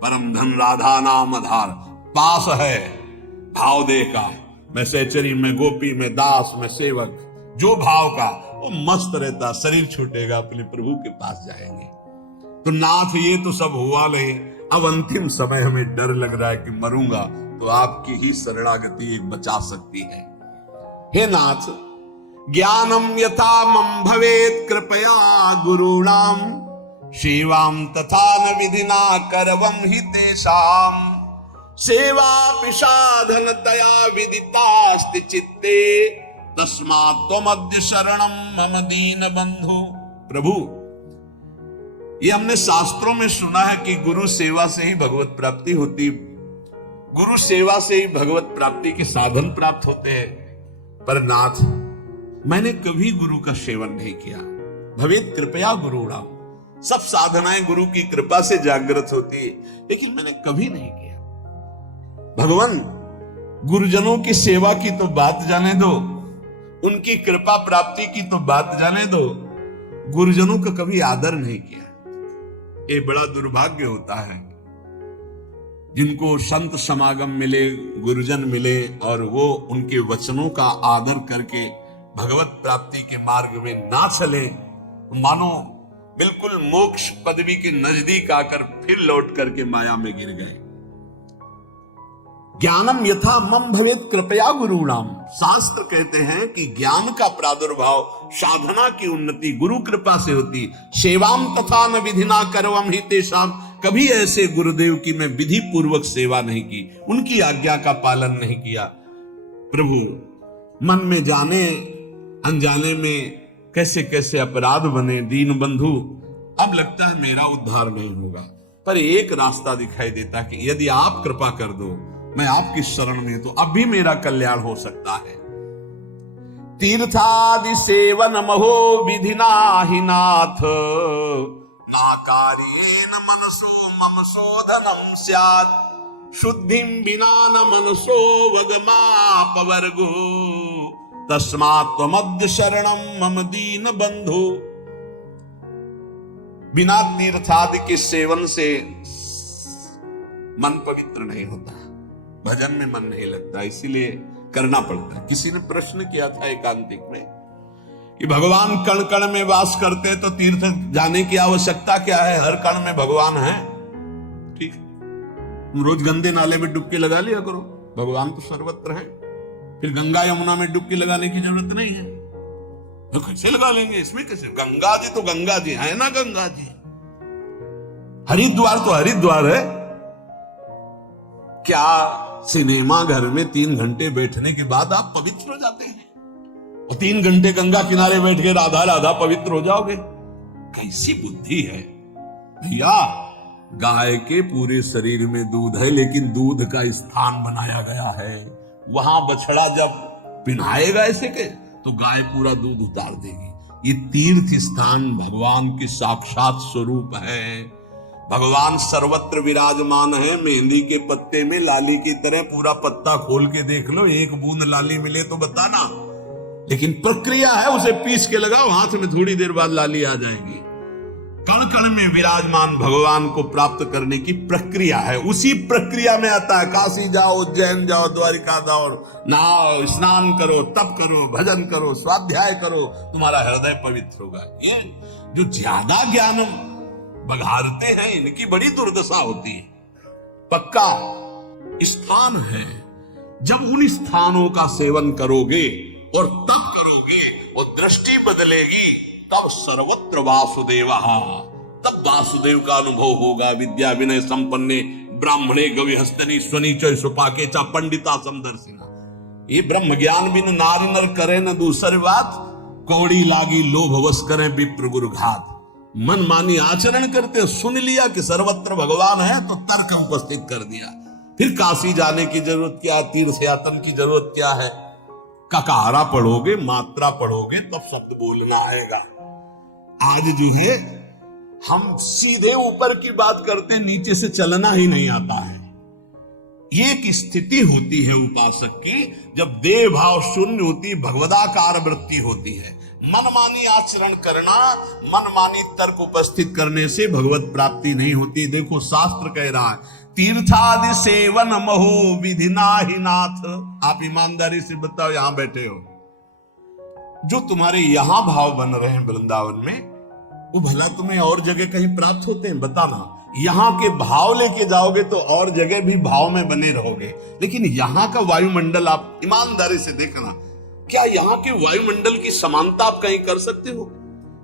परम धन राधा नाम आधार, पास है, भाव दे का, मैं सहचरी, मैं गोपी, मैं दास, मैं सेवक, जो भाव का, वो मस्त रहता, शरीर छूटेगा, अपने प्रभु के पास जाएंगे। तो नाथ ये तो सब हुआ नहीं, अब अंतिम समय हमें डर लग रहा है कि मरूंगा, तो आपकी ही शरणागति एक बचा सकती है। हे नाथ, ज्ञानम यथा मम भवेत कृपया गुरुणाम सेवाम तथा न विधिना करवम हि तेषाम सेवा पिशाधन तया विदितास्ति चित्ते तस्मात् त्वमद्य शरणम मम दीन बंधु। प्रभु, ये हमने शास्त्रों में सुना है कि गुरु सेवा से ही भगवत प्राप्ति होती, गुरु सेवा से ही भगवत प्राप्ति के साधन प्राप्त होते हैं। पर नाथ, मैंने कभी गुरु का सेवन नहीं किया। भवेत कृपया गुरुणाम सब साधनाएं गुरु की कृपा से जागृत होती है, लेकिन मैंने कभी नहीं किया। भगवान, गुरुजनों की सेवा की तो बात जाने दो, उनकी कृपा प्राप्ति की तो बात जाने दो, गुरुजनों का कभी आदर नहीं किया। ये बड़ा दुर्भाग्य होता है जिनको संत समागम मिले, गुरुजन मिले और वो उनके वचनों का आदर करके भगवत प्राप्ति के मार्ग में ना चले, मानो बिल्कुल मोक्ष पदवी के नजदीक आकर फिर लौट करके माया में गिर गए। ज्ञानम यथा मम भवेत कृपया गुरुणाम, शास्त्र कहते हैं कि ज्ञान का प्रादुर्भाव, साधना की उन्नति गुरु कृपा से होती। सेवाम तथा न विधिना करवम ही तेषाम, कभी ऐसे गुरुदेव की मैं विधि पूर्वक सेवा नहीं की, उनकी आज्ञा का पालन नहीं किया। प्रभु, मन में जाने अनजाने में कैसे कैसे अपराध बने दीन बंधु, अब लगता है मेरा उद्धार नहीं होगा। पर एक रास्ता दिखाई देता कि यदि आप कृपा कर दो, मैं आपकी शरण में, तो अब भी मेरा कल्याण हो सकता है। तीर्थादि सेवन महो विधिना ही नाथ, ना कार्येन मनसो मम शोधनम स्यात्, शुद्धिं विना न मनसो वगमापवर्गो, तस्मात् त्वमद्य शरणं मम दीन बंधु। बिना तीर्थादि के सेवन से मन पवित्र नहीं होता, भजन में मन नहीं लगता, इसीलिए करना पड़ता है। किसी ने प्रश्न किया था एकांतिक में कि भगवान कण कण में वास करते तो तीर्थ जाने की आवश्यकता क्या है, हर कण में भगवान है। ठीक, तुम रोज गंदे नाले में डुबकी लगा लिया करो, भगवान तो सर्वत्र है। फिर गंगा यमुना में डुबकी लगाने की जरूरत नहीं है, तो कैसे लगा लेंगे, इसमें कैसे? गंगा जी तो गंगा जी है ना, गंगा जी। हरिद्वार तो हरिद्वार है। क्या सिनेमा घर में 3 घंटे बैठने के बाद आप पवित्र हो जाते हैं? 3 घंटे गंगा किनारे बैठ के राधा राधा पवित्र हो जाओगे? कैसी बुद्धि है भैया। गाय के पूरे शरीर में दूध है, लेकिन दूध का स्थान बनाया गया है, वहां बछड़ा जब पिन्हाएगा ऐसे के तो गाय पूरा दूध उतार देगी। ये तीर्थ स्थान भगवान के साक्षात स्वरूप है। भगवान सर्वत्र विराजमान है। मेहंदी के पत्ते में लाली की तरह पूरा पत्ता खोल के देख लो, एक बूंद लाली मिले तो बताना, लेकिन प्रक्रिया है, उसे पीस के लगाओ हाथ में, थोड़ी देर बाद लाली आ जाएगी। कण कण में विराजमान भगवान को प्राप्त करने की प्रक्रिया है। उसी प्रक्रिया में आता है काशी जाओ, उज्जैन जाओ, द्वारिका जाओ, नहाओ, स्नान करो, तप करो, भजन करो, स्वाध्याय करो, तुम्हारा हृदय पवित्र होगा। ये जो ज्यादा ज्ञान बघारते हैं, इनकी बड़ी दुर्दशा होती है। पक्का स्थान है, जब उन स्थानों का सेवन करोगे और तप करोगे और दृष्टि बदलेगी, तब सर्वत्र वासुदेवा, तब वासुदेव का अनुभव होगा। विद्या विनय संपन्ने ब्राह्मणे गविहस्तनी स्वनीचय सुपाके चा पंडिता समदर्शिना। ये ब्रह्म ज्ञान बिन नारी नर करे न दूसरी बात, कौड़ी लागी लोभ वश करे विप्र गुरु घात। मन मानी आचरण करते, सुन लिया कि सर्वत्र भगवान है तो तर्क उपस्थित कर दिया। फिर काशी जाने की जरूरत क्या, तीर्थ यातन की जरूरत क्या है? ककारा पढ़ोगे, मात्रा पढ़ोगे, तब शब्द बोलना आएगा। आज जो है हम सीधे ऊपर की बात करते, नीचे से चलना ही नहीं आता है। ये एक स्थिति होती है उपासक की, जब देह भाव शून्य होती, भगवदाकार वृत्ति होती है। मनमानी आचरण करना, मनमानी तर्क उपस्थित करने से भगवत प्राप्ति नहीं होती। देखो शास्त्र कह रहा है, तीर्थादि सेवन महो विधिना ही नाथ। आप ईमानदारी से बताओ, यहां बैठे हो, जो तुम्हारे यहां भाव बन रहे हैं वृंदावन में, वो भला तुम्हें और जगह कहीं प्राप्त होते हैं? बताना। यहां के भाव लेके जाओगे तो और जगह भी भाव में बने रहोगे, लेकिन यहां का वायुमंडल आप ईमानदारी से देखना, क्या यहां के वायुमंडल की समानता आप कहीं कर सकते हो?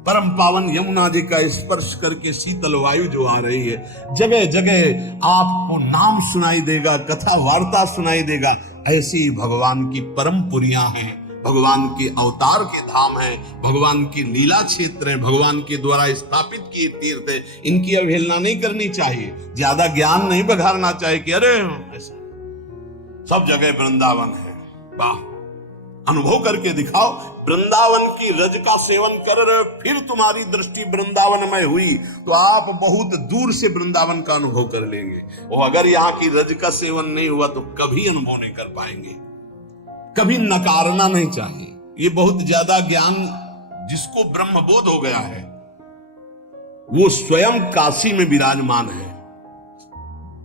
परम पावन यमुना जी का स्पर्श करके शीतल वायु जो आ रही है, जगह जगह आपको नाम सुनाई देगा, कथा वार्ता सुनाई देगा। ऐसी भगवान की परम पुरियां हैं, भगवान के अवतार के धाम है, भगवान की लीला क्षेत्र है, भगवान के द्वारा स्थापित किए तीर्थ है। इनकी अवहेलना नहीं करनी चाहिए, ज्यादा ज्ञान नहीं बघारना चाहिए कि अरे ऐसा सब जगह वृंदावन है। वाह, अनुभव करके दिखाओ। वृंदावन की रज का सेवन कर रहे हो, फिर तुम्हारी दृष्टि वृंदावन में हुई तो आप बहुत दूर से वृंदावन का अनुभव कर लेंगे। और अगर यहाँ की रज का सेवन नहीं हुआ तो कभी अनुभव नहीं कर पाएंगे। कभी नकारना नहीं चाहिए। ये बहुत ज्यादा ज्ञान जिसको ब्रह्मबोध हो गया है वो स्वयं काशी में विराजमान है।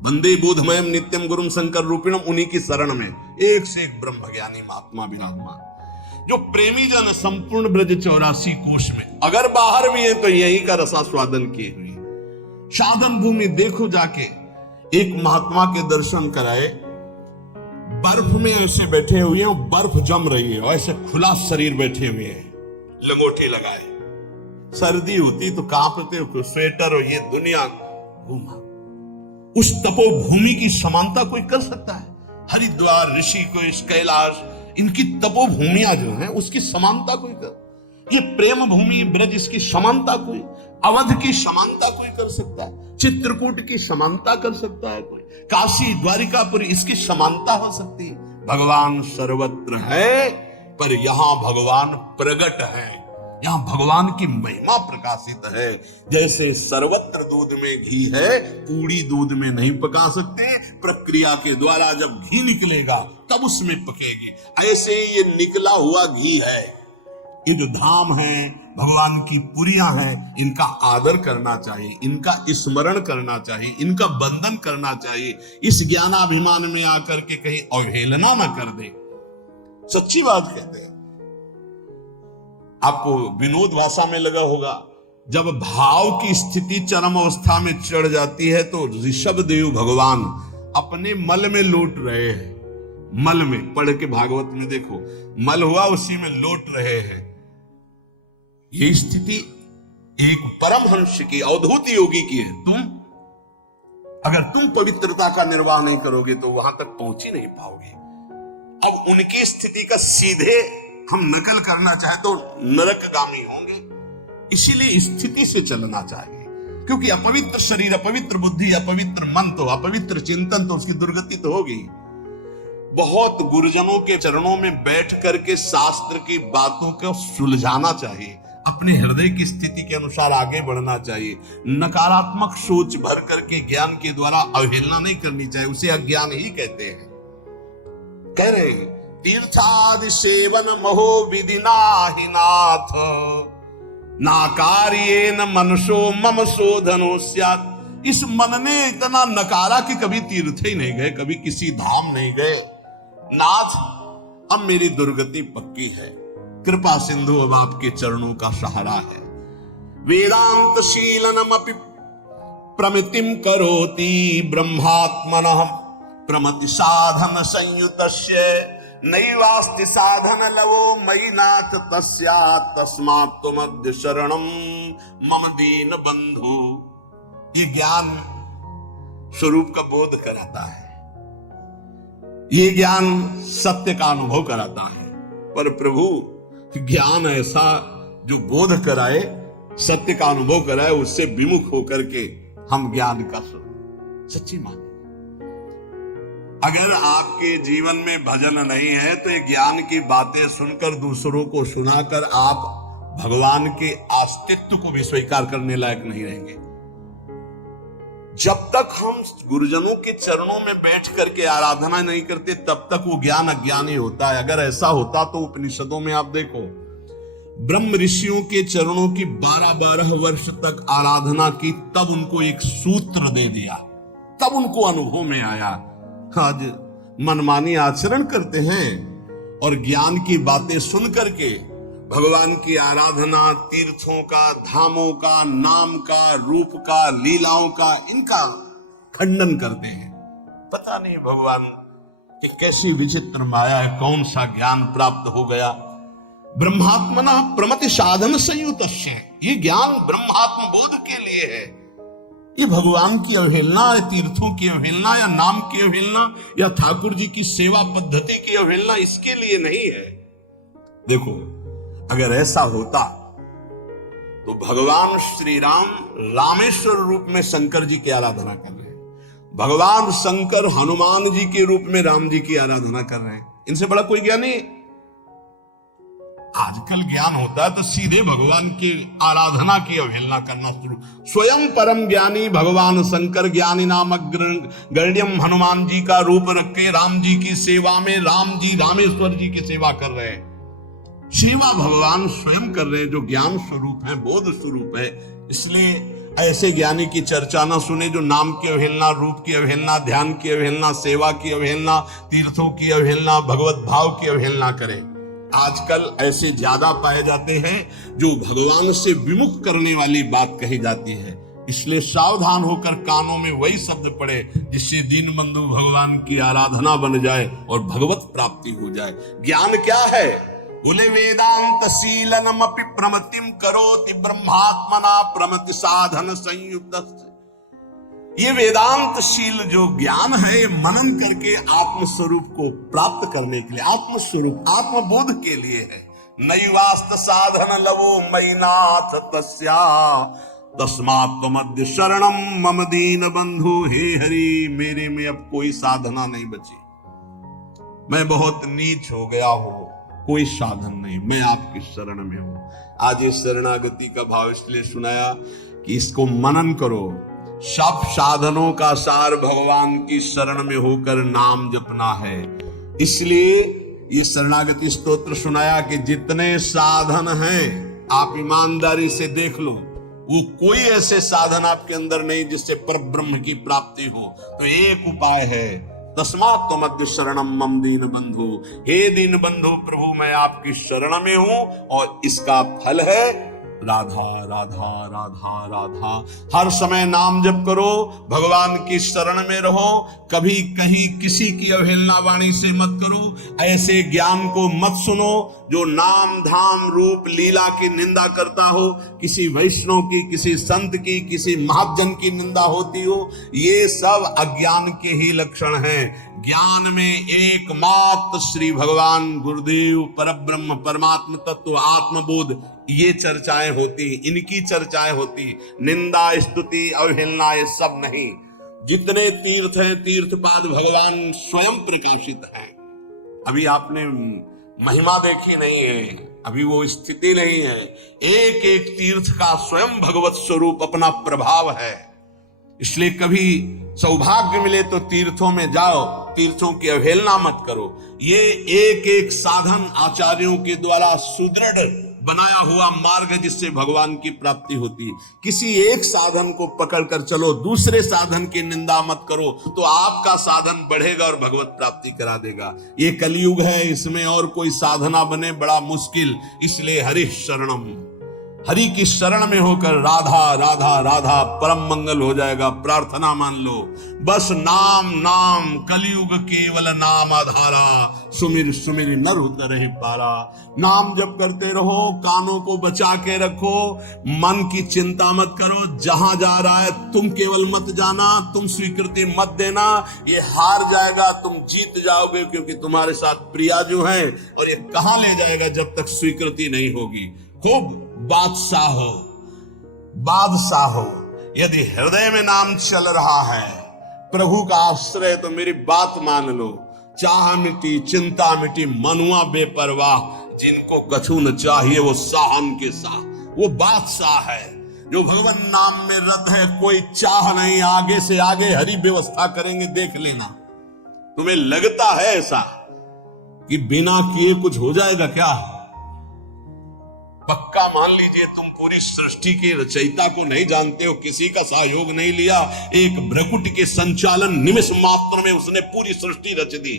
वंदे बोधमयम नित्यम गुरुम शंकर रूपिणम, उन्हीं की शरण में एक से एक ब्रह्म ज्ञानी महात्मा विराजमान। जो प्रेमी जन संपूर्ण ब्रज 84 कोश में, अगर बाहर भी है तो यही का रसास्वादन किए हुए। साधन भूमि देखो जाके, एक महात्मा के दर्शन कराए, बर्फ में ऐसे बैठे हुए हैं, बर्फ जम रही है, ऐसे खुला शरीर बैठे हुए हैं, लंगोटी लगाए। सर्दी होती तो कांपते हो, स्वेटर और ये दुनिया घूमा। उस तपोभूमि की समानता कोई कर सकता है? हरिद्वार, ऋषिकेश, कैलाश, इनकी तपोभूमियां जो है उसकी समानता कोई कर? ये प्रेम भूमि ब्रज, इसकी समानता कोई? अवध की समानता कोई कर सकता है? चित्रकूट की समानता कर सकता है कोई? काशी, द्वारिकापुरी, इसकी समानता हो सकती है? भगवान सर्वत्र है, पर यहां भगवान प्रगट है, यहां भगवान की महिमा प्रकाशित है। जैसे सर्वत्र दूध में घी है, पूरी दूध में नहीं पका सकते, प्रक्रिया के द्वारा जब घी निकलेगा तब उसमें पकेगी। ऐसे ही ये निकला हुआ घी है। ये जो धाम है, भगवान की पुरियां हैं, इनका आदर करना चाहिए, इनका स्मरण करना चाहिए, इनका बंधन करना चाहिए। इस ज्ञानाभिमान में आकर के कहीं अवहेलना न कर दे। सच्ची बात कहते हैं। आपको विनोद भाषा में लगा होगा, जब भाव की स्थिति चरम अवस्था में चढ़ जाती है तो ऋषभ देव भगवान अपने मल में लौट रहे हैं। मल में, पढ़ के भागवत में देखो, मल हुआ उसी में लौट रहे हैं। ये स्थिति एक परमहंस की, अवधूत योगी की है। अगर तुम पवित्रता का निर्वाह नहीं करोगे तो वहां तक पहुंच ही नहीं पाओगे। अब उनकी स्थिति का सीधे हम नकल करना चाहे तो नरकगामी होंगे। इसीलिए स्थिति से चलना चाहिए, क्योंकि अपवित्र शरीर, अपवित्र बुद्धि, अपवित्र मन तो, अपवित्र चिंतन तो उसकी दुर्गति तो होगी। बहुत गुरुजनों के चरणों में बैठ करके शास्त्र की बातों को सुलझाना चाहिए, अपने हृदय की स्थिति के अनुसार आगे बढ़ना चाहिए। नकारात्मक सोच भर करके ज्ञान के द्वारा अवहेलना नहीं करनी चाहिए, उसे अज्ञान ही कहते हैं। कह रहे हैं तीर्थादि सेवन महो विधि नाहि नाथ, ना कार्ये न मनसो मम शोधनो स्यात्। इस मन ने इतना नकारा कि कभी तीर्थ ही नहीं गए, कभी किसी धाम नहीं गए। नाथ, अब मेरी दुर्गति पक्की है, कृपा सिंधु अब आपके चरणों का सहारा है। वेदांत शीलनमपि प्रमितिम करोति ब्रह्मात्मनः प्रमति साधन संयुतस्य नैवास्ति साधन लवो मयि नाथ तस्यात् तस्मात् त्वमद्य शरणं मम दीन बंधु। ये ज्ञान स्वरूप का बोध कराता है, ये ज्ञान सत्य का अनुभव कराता है। पर प्रभु ज्ञान ऐसा जो बोध कराए, सत्य का अनुभव कराए, उससे विमुख होकर के हम ज्ञान का सच्ची मान। अगर आपके जीवन में भजन नहीं है तो ये ज्ञान की बातें सुनकर दूसरों को सुनाकर आप भगवान के अस्तित्व को भी स्वीकार करने लायक नहीं रहेंगे। जब तक हम गुरुजनों के चरणों में बैठ करके आराधना नहीं करते तब तक वो ज्ञान अज्ञानी होता है। अगर ऐसा होता तो उपनिषदों में आप देखो, ब्रह्म ऋषियों के चरणों की 12-12 वर्ष तक आराधना की, तब उनको एक सूत्र दे दिया, तब उनको अनुभव में आया। आज मनमानी आचरण करते हैं और ज्ञान की बातें सुन करके भगवान की आराधना, तीर्थों का, धामों का, नाम का, रूप का, लीलाओं का, इनका खंडन करते हैं। पता नहीं भगवान कि कैसी विचित्र माया है, कौन सा ज्ञान प्राप्त हो गया। ब्रह्मात्मना प्रमति साधन संयुतस्य, ये ज्ञान ब्रह्मात्म बोध के लिए है। ये भगवान की अवहेलना है, तीर्थों की अवहेलना या नाम की अवहेलना या ठाकुर जी की सेवा पद्धति की अवहेलना इसके लिए नहीं है। देखो, अगर ऐसा होता तो भगवान श्री राम रामेश्वर रूप में शंकर जी की आराधना कर रहे हैं, भगवान शंकर हनुमान जी के रूप में राम जी की आराधना कर रहे हैं। इनसे बड़ा कोई ज्ञानी आजकल ज्ञान होता है तो सीधे भगवान की आराधना की अवहेलना करना शुरू। स्वयं परम ज्ञानी भगवान शंकर ज्ञानी नामक गण्यम हनुमान जी का रूप रख के राम जी की सेवा में राम जी रामेश्वर जी की सेवा कर रहे हैं। सेवा भगवान स्वयं कर रहे हैं, जो ज्ञान स्वरूप है, बोध स्वरूप है। इसलिए ऐसे ज्ञानी की चर्चा ना सुने जो नाम की अवहेलना, रूप की अवहेलना, ध्यान की अवहेलना, सेवा की अवहेलना, तीर्थों की अवहेलना, भगवत भाव की अवहेलना करे। आजकल ऐसे ज्यादा पाए जाते हैं जो भगवान से विमुख करने वाली बात कही जाती है। इसलिए सावधान होकर कानों में वही शब्द पड़े जिससे दीनबंधु भगवान की आराधना बन जाए और भगवत प्राप्ति हो जाए। ज्ञान क्या है? बोले वेदांत शीलनमपि प्रमतिम करोति ब्रह्मात्मना प्रमति साधन संयुक्त। ये वेदांत शील जो ज्ञान है, ये मनन करके आत्म स्वरूप को प्राप्त करने के लिए, आत्म स्वरूप आत्मबोध के लिए है। नैवास्त साधन लवो मैनाथ तस्या तस्मात् मध्य शरणम मम दीन बंधु। हे हरि, मेरे में अब कोई साधना नहीं बची, मैं बहुत नीच हो गया हूं, कोई साधन नहीं, मैं आपकी शरण में हूं। आज इस शरणागति का भाव इसलिए सुनाया कि इसको मनन करो। सब साधनों का सार भगवान की शरण में होकर नाम जपना है। इसलिए ये शरणागति स्तोत्र सुनाया कि जितने साधन हैं आप ईमानदारी से देख लो, वो कोई ऐसे साधन आपके अंदर नहीं जिससे पर ब्रह्म की प्राप्ति हो। तो एक उपाय है, तस्मात् त्वमद्य शरणम मम दीन बंधु। हे दीन बंधु, प्रभु मैं आपकी शरण में हूं और इसका फल है राधा राधा राधा राधा। हर समय नाम जप करो, भगवान की शरण में रहो, कभी कहीं किसी की अवहेलना वाणी से मत करो। ऐसे ज्ञान को मत सुनो जो नाम धाम रूप लीला की निंदा करता हो, किसी वैष्णव की, किसी संत की, किसी महाजन की निंदा होती हो। ये सब अज्ञान के ही लक्षण हैं। ज्ञान में एकमात्र श्री भगवान गुरुदेव परब्रह्म परमात्म तत्व आत्मबोध, ये चर्चाएं होती, इनकी चर्चाएं होती। निंदा स्तुति अवहेलना ये सब नहीं। जितने तीर्थ हैं, तीर्थपाद भगवान स्वयं प्रकाशित है। अभी आपने महिमा देखी नहीं है, अभी वो स्थिति नहीं है। एक एक तीर्थ का स्वयं भगवत स्वरूप अपना प्रभाव है। इसलिए कभी सौभाग्य मिले तो तीर्थों में जाओ, तीर्थों की अवहेलना मत करो। ये एक एक साधन आचार्यों के द्वारा सुदृढ़ बनाया हुआ मार्ग है जिससे भगवान की प्राप्ति होती है। किसी एक साधन को पकड़कर चलो, दूसरे साधन की निंदा मत करो, तो आपका साधन बढ़ेगा और भगवत प्राप्ति करा देगा। ये कलयुग है, इसमें और कोई साधना बने बड़ा मुश्किल। इसलिए हरि शरणम, हरि की शरण में होकर राधा राधा राधा, परम मंगल हो जाएगा। प्रार्थना मान लो, बस नाम नाम कलयुग केवल नाम आधारा, सुमिर सुमिर नर उतर पारा। नाम जप करते रहो, कानों को बचा के रखो, मन की चिंता मत करो। जहां जा रहा है तुम केवल मत जाना, तुम स्वीकृति मत देना। ये हार जाएगा, तुम जीत जाओगे, क्योंकि तुम्हारे साथ प्रिया जो है, और ये कहां ले जाएगा जब तक स्वीकृति नहीं होगी। खूब बादशाह हो, बादशाह हो। यदि हृदय में नाम चल रहा है, प्रभु का आश्रय, तो मेरी बात मान लो। चाह मिटी, चिंता मिटी, मनुआ बेपरवाह। जिनको कछु न चाहिए वो साहन के साह, वो बादशाह है जो भगवान नाम में रत है। कोई चाह नहीं, आगे से आगे हरि व्यवस्था करेंगे, देख लेना। तुम्हें लगता है ऐसा कि बिना किए कुछ हो जाएगा क्या? पक्का मान लीजिए, तुम पूरी सृष्टि के रचयिता को नहीं जानते हो, किसी का सहयोग नहीं लिया। एक भ्रकुट के संचालन निमिष मात्र में उसने पूरी सृष्टि रच दी,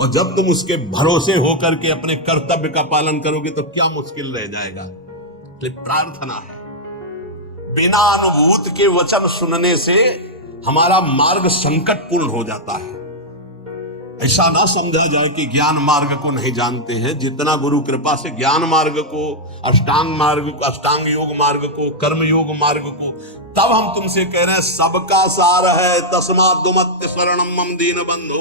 और जब तुम उसके भरोसे होकर के अपने कर्तव्य का पालन करोगे तो क्या मुश्किल रह जाएगा। प्रार्थना है, बिना अनुभूत के वचन सुनने से हमारा मार्ग संकटपूर्ण हो जाता है। ऐसा ना समझा जाए कि ज्ञान मार्ग को नहीं जानते हैं। जितना गुरु कृपा से ज्ञान मार्ग को, अष्टांग मार्ग को, अष्टांग योग मार्ग को, कर्म योग मार्ग को, तब हम तुमसे कह रहे हैं सबका सार है। तस्मात् त्वमद्य शरणम मम दीन बंधु।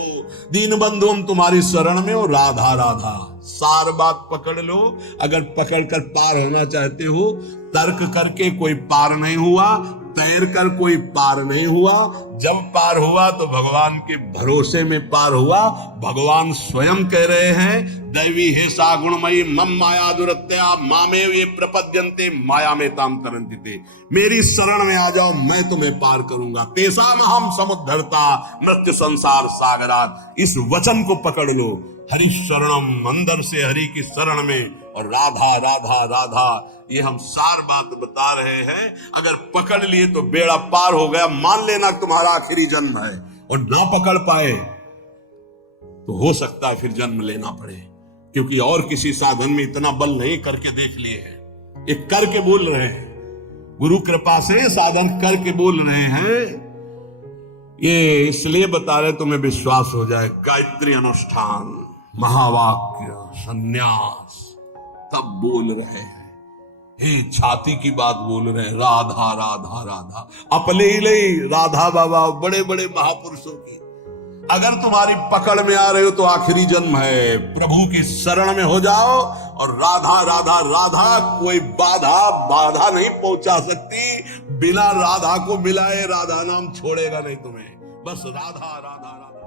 दीन बंधु हम तुम्हारी शरण में हो, राधा राधा। सार बात पकड़ लो। अगर पकड़कर पार होना चाहते हो, तर्क करके कोई पार नहीं हुआ, तैर कर कोई पार नहीं हुआ। जब पार हुआ तो भगवान के भरोसे में पार हुआ। भगवान स्वयं कह रहे हैं, दैवी हे सा गुणमयी मम माया दुरत्या मामेव ये प्रपद्यन्ते माया में ताम तरन्ति ते। मेरी शरण में आ जाओ, मैं तुम्हें पार करूंगा। तेसाम हम समुद्धरता मृत्यु संसार सागरात। इस वचन को पकड़ लो, हरि शरणम, अंदर से हरि की शरण में। और राधा राधा राधा, ये हम सार बात बता रहे हैं। अगर पकड़ लिए तो बेड़ा पार हो गया। मान लेना तुम्हारा आखिरी जन्म है, और ना पकड़ पाए तो हो सकता है फिर जन्म लेना पड़े, क्योंकि और किसी साधन में इतना बल नहीं करके देख लिए हैं। एक करके बोल रहे हैं, गुरु कृपा से साधन करके बोल रहे हैं। ये इसलिए बता रहे तुम्हें विश्वास हो जाए। गायत्री अनुष्ठान, महावाक्य, सन्यास, तब बोल रहे हैं। हे छाती की बात बोल रहे हैं, राधा राधा राधा। अपने ही नहीं, राधा बाबा बड़े बड़े महापुरुषों की। अगर तुम्हारी पकड़ में आ रहे हो तो आखिरी जन्म है। प्रभु की शरण में हो जाओ, और राधा राधा राधा, कोई बाधा नहीं पहुंचा सकती। बिना राधा को मिलाए राधा नाम छोड़ेगा नहीं तुम्हें। बस राधा राधा।